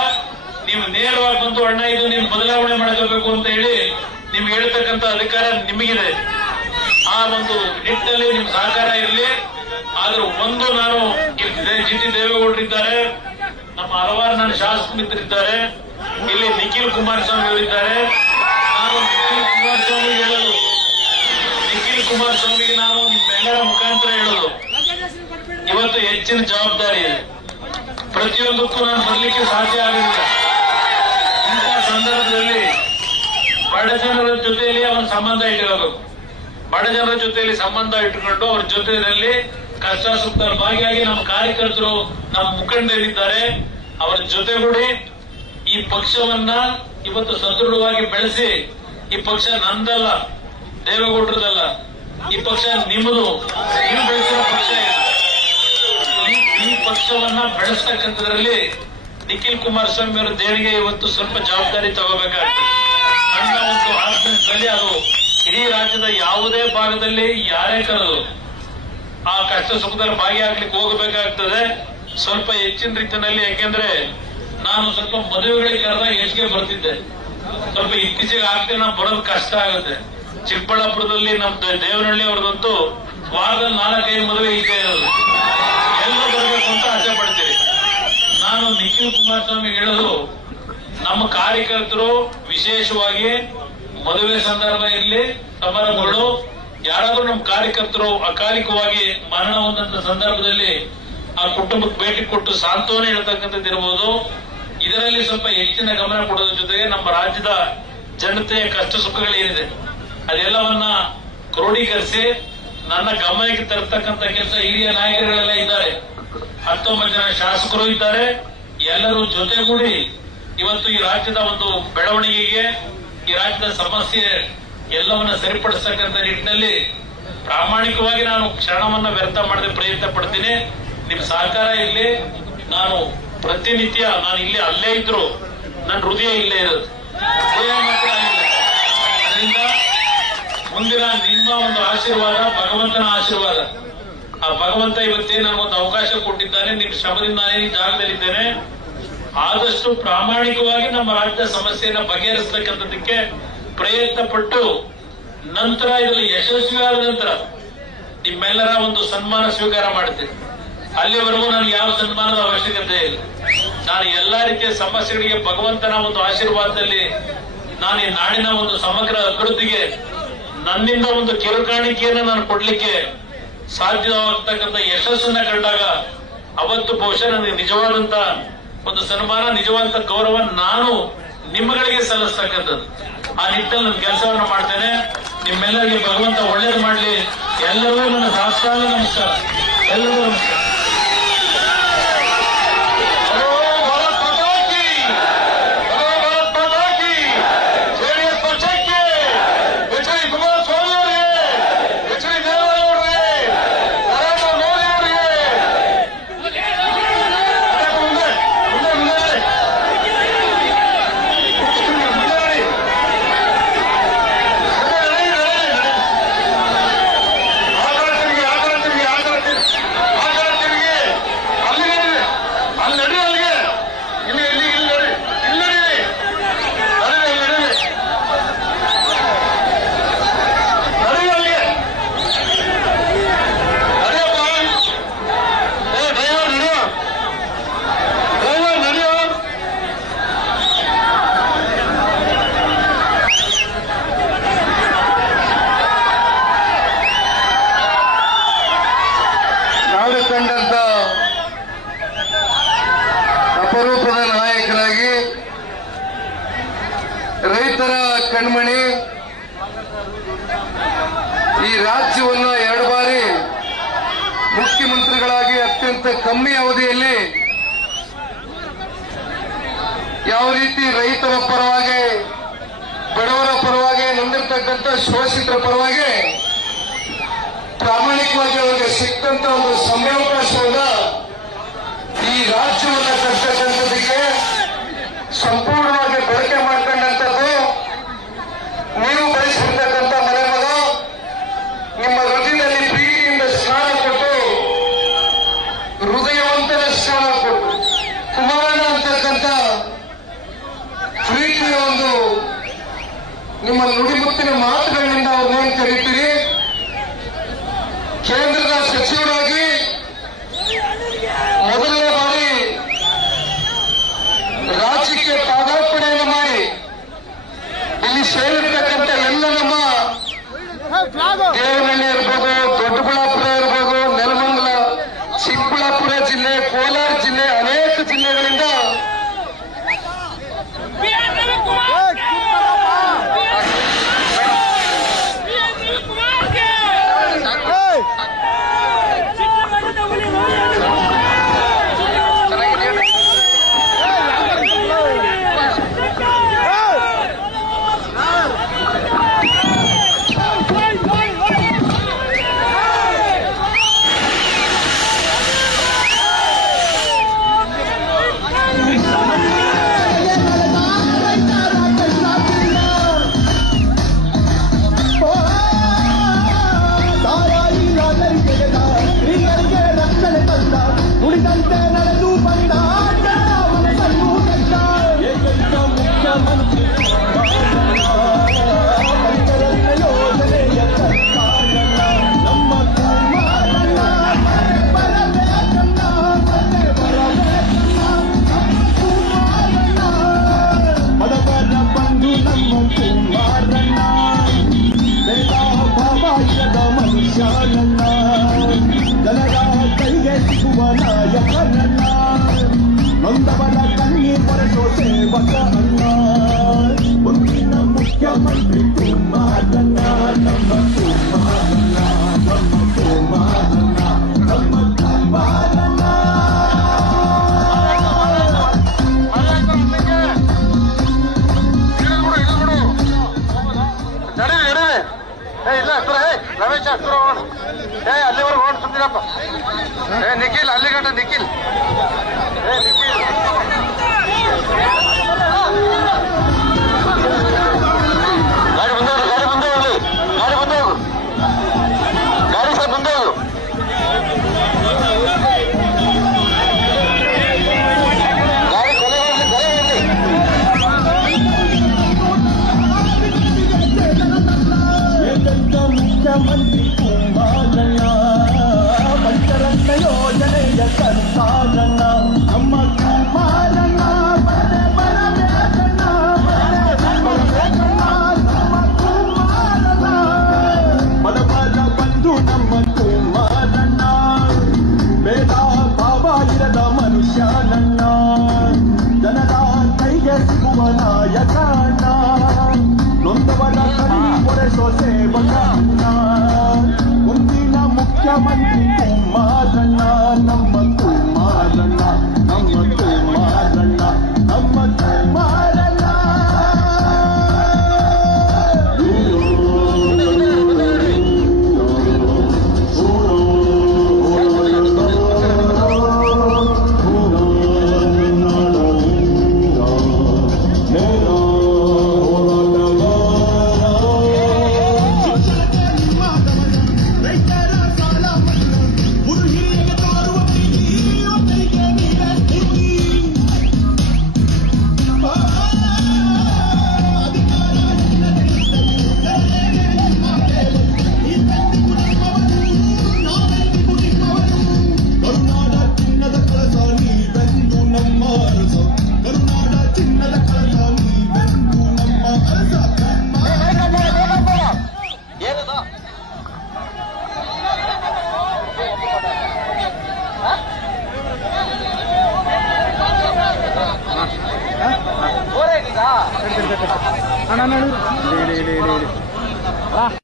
ನೀವು ನೇರವಾಗಿ ಬಂದು ಅಣ್ಣ ಇದು ನೀವು ಬದಲಾವಣೆ ಮಾಡ್ಕೋಬೇಕು ಅಂತ ಹೇಳಿ ನಿಮ್ಗೆ ಹೇಳ್ತಕ್ಕಂಥ ಅಧಿಕಾರ ನಿಮಗಿದೆ. ಆ ಒಂದು ನಿಟ್ಟಿನಲ್ಲಿ ನಿಮ್ ಸಹಕಾರ ಇರಲಿ. ಆದ್ರೂ ಒಂದು ನಾನು ಜಿಟಿ ದೇವೇಗೌಡರಿದ್ದಾರೆ, ನಮ್ಮ ಹಲವಾರು ನನ್ನ ಶಾಸಕ ಮಿತ್ರರಿದ್ದಾರೆ, ಇಲ್ಲಿ ನಿಖಿಲ್ ಕುಮಾರಸ್ವಾಮಿ ಅವರಿದ್ದಾರೆ. ನಾನು ನಿಖಿಲ್ ಕುಮಾರಸ್ವಾಮಿಗೆ ನಾನು ನಿಮ್ಮೆಲ್ಲರ ಮುಖಾಂತರ ಹೇಳೋದು, ಇವತ್ತು ಹೆಚ್ಚಿನ ಜವಾಬ್ದಾರಿ ಇದೆ. ಪ್ರತಿಯೊಂದಕ್ಕೂ ನಾನು ಬರಲಿಕ್ಕೆ ಸಾಧ್ಯ ಆಗಲಿಲ್ಲ. ಇಂತಹ ಸಂದರ್ಭದಲ್ಲಿ ಬಡ ಜನರ ಜೊತೆಯಲ್ಲಿ ಅವನ ಸಂಬಂಧ ಇಟ್ಕೋಬೇಕು. ಬಡ ಜನರ ಜೊತೆಯಲ್ಲಿ ಸಂಬಂಧ ಇಟ್ಟುಕೊಂಡು ಅವ್ರ ಜೊತೆಯಲ್ಲಿ ಕಷ್ಟ ಸುಖ ಭಾಗಿಯಾಗಿ ನಮ್ಮ ಕಾರ್ಯಕರ್ತರು, ನಮ್ಮ ಮುಖಂಡರಿದ್ದಾರೆ, ಅವರ ಜೊತೆಗೂಡಿ ಈ ಪಕ್ಷವನ್ನ ಇವತ್ತು ಸದೃಢವಾಗಿ ಬೆಳೆಸಿ, ಈ ಪಕ್ಷ ನಂದಲ್ಲ, ದೇವೇಗೌಡರದಲ್ಲ, ಈ ಪಕ್ಷ ನಿಮ್ಮದು, ನೀವು ಬೆಳೆಸಿರೋ ಪಕ್ಷ. ಈ ಪಕ್ಷವನ್ನ ಬೆಳೆಸ್ತಕ್ಕಂಥದ್ರಲ್ಲಿ ನಿಖಿಲ್ ಕುಮಾರಸ್ವಾಮಿ ಅವರ ದೇಣಿಗೆ ಇವತ್ತು ಸ್ವಲ್ಪ ಜವಾಬ್ದಾರಿ ತಗೋಬೇಕಾಗ್ತದೆ. ನನ್ನ ಒಂದು ಆತ್ಮದಲ್ಲಿ ಅದು ಇಡೀ ರಾಜ್ಯದ ಯಾವುದೇ ಭಾಗದಲ್ಲಿ ಯಾರೇ ಕರೆದು ಆ ಕಷ್ಟ ಸುಖದಲ್ಲಿ ಭಾಗಿಯಾಗ್ಲಿಕ್ಕೆ ಹೋಗಬೇಕಾಗ್ತದೆ. ಸ್ವಲ್ಪ ಹೆಚ್ಚಿನ ರೀತಿಯಲ್ಲಿ, ಯಾಕೆಂದ್ರೆ ನಾನು ಸ್ವಲ್ಪ ಮದುವೆಗಳಿಗೆ ಕರೆದಾಗ ಹೆಚ್ಚಿಗೆ ಬರ್ತಿದ್ದೆ. ಸ್ವಲ್ಪ ಇತ್ತೀಚೆಗೆ ಆಗ್ತದೆ, ನಾವು ಬರೋದು ಕಷ್ಟ ಆಗುತ್ತೆ. ಚಿಕ್ಕಬಳ್ಳಾಪುರದಲ್ಲಿ ನಮ್ಮ ದೇವನಹಳ್ಳಿ ಅವ್ರದಂತೂ ವಾರದಲ್ಲಿ 4-5 ಮದುವೆ ಇದೆ ಇರೋದು. ಎಲ್ಲ ಬರಬೇಕು ಅಂತ ಆಸೆ ಪಡ್ತೀರಿ. ನಾನು ನಿಖಿಲ್ ಕುಮಾರಸ್ವಾಮಿ ಹೇಳೋದು, ನಮ್ಮ ಕಾರ್ಯಕರ್ತರು ವಿಶೇಷವಾಗಿ ಮದುವೆ ಸಂದರ್ಭ ಇರಲಿ, ಸಮಾರಂಭಗಳು, ಯಾರಾದ್ರೂ ನಮ್ಮ ಕಾರ್ಯಕರ್ತರು ಅಕಾಲಿಕವಾಗಿ ಮರಣ ಹೊಂದಂತ ಸಂದರ್ಭದಲ್ಲಿ ಆ ಕುಟುಂಬಕ್ಕೆ ಭೇಟಿ ಕೊಟ್ಟು ಸಾಂತ್ವನ ಹೇಳ್ತಕ್ಕಂಥದ್ದು ಇರಬಹುದು. ಇದರಲ್ಲಿ ಸ್ವಲ್ಪ ಹೆಚ್ಚಿನ ಗಮನ ಕೊಡೋದ್ರ ಜೊತೆಗೆ ನಮ್ಮ ರಾಜ್ಯದ ಜನತೆಯ ಕಷ್ಟ ಸುಖಗಳೇನಿದೆ ಅದೆಲ್ಲವನ್ನ ಕ್ರೋಢೀಕರಿಸಿ ನನ್ನ ಗಮನಕ್ಕೆ ತರತಕ್ಕಂಥ ಕೆಲಸ ಹಿರಿಯ ನಾಯಕರುಗಳೆಲ್ಲ ಇದ್ದಾರೆ. 19 ಜನ ಶಾಸಕರು ಇದ್ದಾರೆ. ಎಲ್ಲರೂ ಜೊತೆಗೂಡಿ ಇವತ್ತು ಈ ರಾಜ್ಯದ ಒಂದು ಬೆಳವಣಿಗೆಗೆ, ಈ ರಾಜ್ಯದ ಸಮಸ್ಯೆ ಎಲ್ಲವನ್ನ ಸರಿಪಡಿಸತಕ್ಕಂಥ ನಿಟ್ಟಿನಲ್ಲಿ ಪ್ರಾಮಾಣಿಕವಾಗಿ ನಾನು ಕ್ಷಣವನ್ನ ವ್ಯರ್ಥ ಮಾಡದೆ ಪ್ರಯತ್ನ ಪಡ್ತೀನಿ. ನಿಮ್ ಸಹಕಾರ ಇಲ್ಲಿ. ನಾನು ಪ್ರತಿನಿತ್ಯ ನಾನು ಇಲ್ಲಿ ಅಲ್ಲೇ ಇದ್ರು ನನ್ನ ಹೃದಯ ಇಲ್ಲೇ ಇರೋದು. ಅದರಿಂದ ಮುಂದಿನ ನಿಮ್ಮ ಒಂದು ಆಶೀರ್ವಾದ, ಭಗವಂತನ ಆಶೀರ್ವಾದ, ಆ ಭಗವಂತ ಇವತ್ತೇ ನನಗೊಂದು ಅವಕಾಶ ಕೊಟ್ಟಿದ್ದಾನೆ. ನಿಮ್ ಶ್ರಮದಿಂದ ನಾನು ಈ ಜಾಗದಲ್ಲಿದ್ದೇನೆ. ಆದಷ್ಟು ಪ್ರಾಮಾಣಿಕವಾಗಿ ನಮ್ಮ ರಾಜ್ಯದ ಸಮಸ್ಯೆಯನ್ನ ಬಗೆಹರಿಸತಕ್ಕಂಥದ್ದಕ್ಕೆ ಪ್ರಯತ್ನ ಪಟ್ಟು ನಂತರ ಇದರಲ್ಲಿ ಯಶಸ್ವಿಯಾದ ನಂತರ ನಿಮ್ಮೆಲ್ಲರ ಒಂದು ಸನ್ಮಾನ ಸ್ವೀಕಾರ ಮಾಡ್ತೀನಿ. ಅಲ್ಲಿವರೆಗೂ ನನಗೆ ಯಾವ ಸನ್ಮಾನದ ಅವಶ್ಯಕತೆ ಇಲ್ಲ. ನಾನು ಎಲ್ಲಾ ರೀತಿಯ ಸಮಸ್ಯೆಗಳಿಗೆ ಭಗವಂತನ ಒಂದು ಆಶೀರ್ವಾದದಲ್ಲಿ ನಾನು ಈ ನಾಡಿನ ಒಂದು ಸಮಗ್ರ ಅಭಿವೃದ್ಧಿಗೆ ನನ್ನಿಂದ ಒಂದು ಕಿರುಕಾಣಿಕೆಯನ್ನು ನಾನು ಕೊಡ್ಲಿಕ್ಕೆ ಸಾಧ್ಯವಾಗತಕ್ಕಂಥ ಯಶಸ್ಸನ್ನ ಕಂಡಾಗ ಅವತ್ತು ಬಹುಶಃ ನನಗೆ ನಿಜವಾದಂತ ಒಂದು ಸನ್ಮಾನ, ನಿಜವಾದಂತ ಗೌರವ ನಾನು ನಿಮ್ಮಗಳಿಗೆ ಸಲ್ಲಿಸ್ತಕ್ಕಂಥದ್ದು. ಆ ನಿಟ್ಟಿನಲ್ಲಿ ನನ್ನ ಕೆಲಸವನ್ನು ಮಾಡ್ತೇನೆ. ನಿಮ್ಮೆಲ್ಲರಿಗೆ ಭಗವಂತ ಒಳ್ಳೇದು ಮಾಡಲಿ. ಎಲ್ಲರಿಗೂ ನನ್ನ ಸಾಷ್ಟಾಂಗ ನಮಸ್ಕಾರ. ಎಲ್ಲರಿಗೂ ನಮಸ್ಕಾರ. ಅಪರೂಪದ ನಾಯಕರಾಗಿ ರೈತರ ಕಣ್ಮಣಿ, ಈ ರಾಜ್ಯವನ್ನು 2 ಬಾರಿ ಮುಖ್ಯಮಂತ್ರಿಗಳಾಗಿ ಅತ್ಯಂತ ಕಮ್ಮಿ ಅವಧಿಯಲ್ಲಿ ಯಾವ ರೀತಿ ರೈತರ ಪರವಾಗಿ, ಬಡವರ ಪರವಾಗಿ, ನೊಂದಿರ್ತಕ್ಕಂಥ ಶೋಷಿತರ ಪರವಾಗಿ ಪ್ರಾಮಾಣಿಕವಾಗಿ ಅವರಿಗೆ ಸಿಕ್ಕಂತ ಒಂದು ಸಮಯಾವಕಾಶವನ್ನ ಈ ರಾಜ್ಯವನ್ನು ಕಟ್ಟತಕ್ಕಂಥದಕ್ಕೆ ಸಂಪೂರ್ಣವಾಗಿ ಬಳಕೆ ಮಾಡ್ಕೊಂಡಂಥದ್ದು ನೀವು ಬಯಸಿರ್ತಕ್ಕಂಥ ಮನೆ ಮಗ ನಿಮ್ಮ ಹೃದಯದಲ್ಲಿ ಪ್ರೀತಿಯಿಂದ ಸ್ನಾನ ಕೊಟ್ಟು, ಹೃದಯವಂತನ ಸ್ನಾನ ಕೊಟ್ಟು, ಕುಮಾರನ ಅಂತಕ್ಕಂಥ ಪ್ರೀತಿಯ ಒಂದು ನಿಮ್ಮ ನುಡಿಮುತ್ತಿನ ಮಾತುಗಳಿಂದ ಅವ್ರನ್ನೇನು ಕರೀತೀರಿ, ಕೇಂದ್ರದ ಸಚಿವರಾಗಿ ಮೊದಲನೇ ಬಾರಿ ರಾಜ್ಯಕ್ಕೆ ಪಾದಾರ್ಪಣೆಯನ್ನು ಮಾಡಿ ಇಲ್ಲಿ ಸೇರಿರ್ತಕ್ಕಂಥ ಎಲ್ಲ ನಮ್ಮ ದೇವನಹಳ್ಳಿ ಇರ್ಬೋದು, ದೊಡ್ಡಬಳ್ಳಾಪುರ ಇರ್ಬೋದು, ನೆಲಮಂಗಲ, ಚಿಕ್ಕಬಳ್ಳಾಪುರ ಜಿಲ್ಲೆ, ಕೋಲಾರ ಜಿಲ್ಲೆ, ಅನೇಕ ಜಿಲ್ಲೆಗಳಿಂದ ನೊಂದವರ ಕಣ್ಣೀರ್ ಬರೆಸೋ ಸೇವಕ ಅನ್ನ, ಮುಂದಿನ ಮುಖ್ಯಮಂತ್ರಿ ಕುಮಾರಣ್ಣ, ನಮ್ಮ ಕುಮಾರಣ್ಣ, ನಮ್ಮ ಕುಮಾರಣ್ಣ, ನಮ್ಮ ಕುಮಾರಣ್ಣ. ಇಲ್ಲ ರಮೇಶ್ ಅಲ್ಲಿವರೆಗೂ ಹೊರಟು ಸುಮ್ಮನಿರಪ್ಪ. ನಿಖಿಲ್ ಅಲ್ಲಿಗಂಟ ನಿಖಿಲ್ ನಿಖಿಲ್ ಗಾಡಿ ಮುಂದೆ ಹೋಗಲಿ, ಗಾಡಿ ಮುಂದೆ ಹೋಗಲಿ, ಗಾಡಿ ಮುಂದೆ ಹೋಗು, ಗಾಡಿ ಸರ್ ಮುಂದೆ ಹೋಗು. ಗಾಡಿ ಕೊಲೆ ಹೋಗಲಿ, ಕೊಲೆ ಹೋಗಲಿ. ಮುಖ್ಯಮಂತ್ರಿ ಕುಮಾರಣ್ಣ ಪಂಚರತ್ನ ಯೋಜನೆಯ ಸರ್ಕಾರಣ್ಣ ನಮ್ಮ ಕುಮಾರಣ್ಣ ಬರಬೇಕಣ್ಣ ನಮ್ಮ ಕುಮಾರಣ್ಣ ಬಡವರ ಬಂಧು ನಮ್ಮ ಕುಮಾರಣ್ಣ ಭೇದ ಭಾವ ಇರದ ಮನುಷ್ಯನಣ್ಣ ಜನರ ಕೈಗೆ ಸಿಗುವ ನಾಯಕಣ್ಣ ನೊಂದವರ ಕೊರೆಸೋ ಸೇವಕಣ್ಣ ಮುಂದಿನ ಮುಖ್ಯಮಂತ್ರಿ ಕುಮಾರಣ್ಣ ನಮ್ಮ ಕುಮಾರಣ್ಣ ನಮ್ಮ ಕುಮಾರಣ್ಣ ನಮ್ಮ ಕುಮಾರಣ್ಣ ಅಣ್ಣ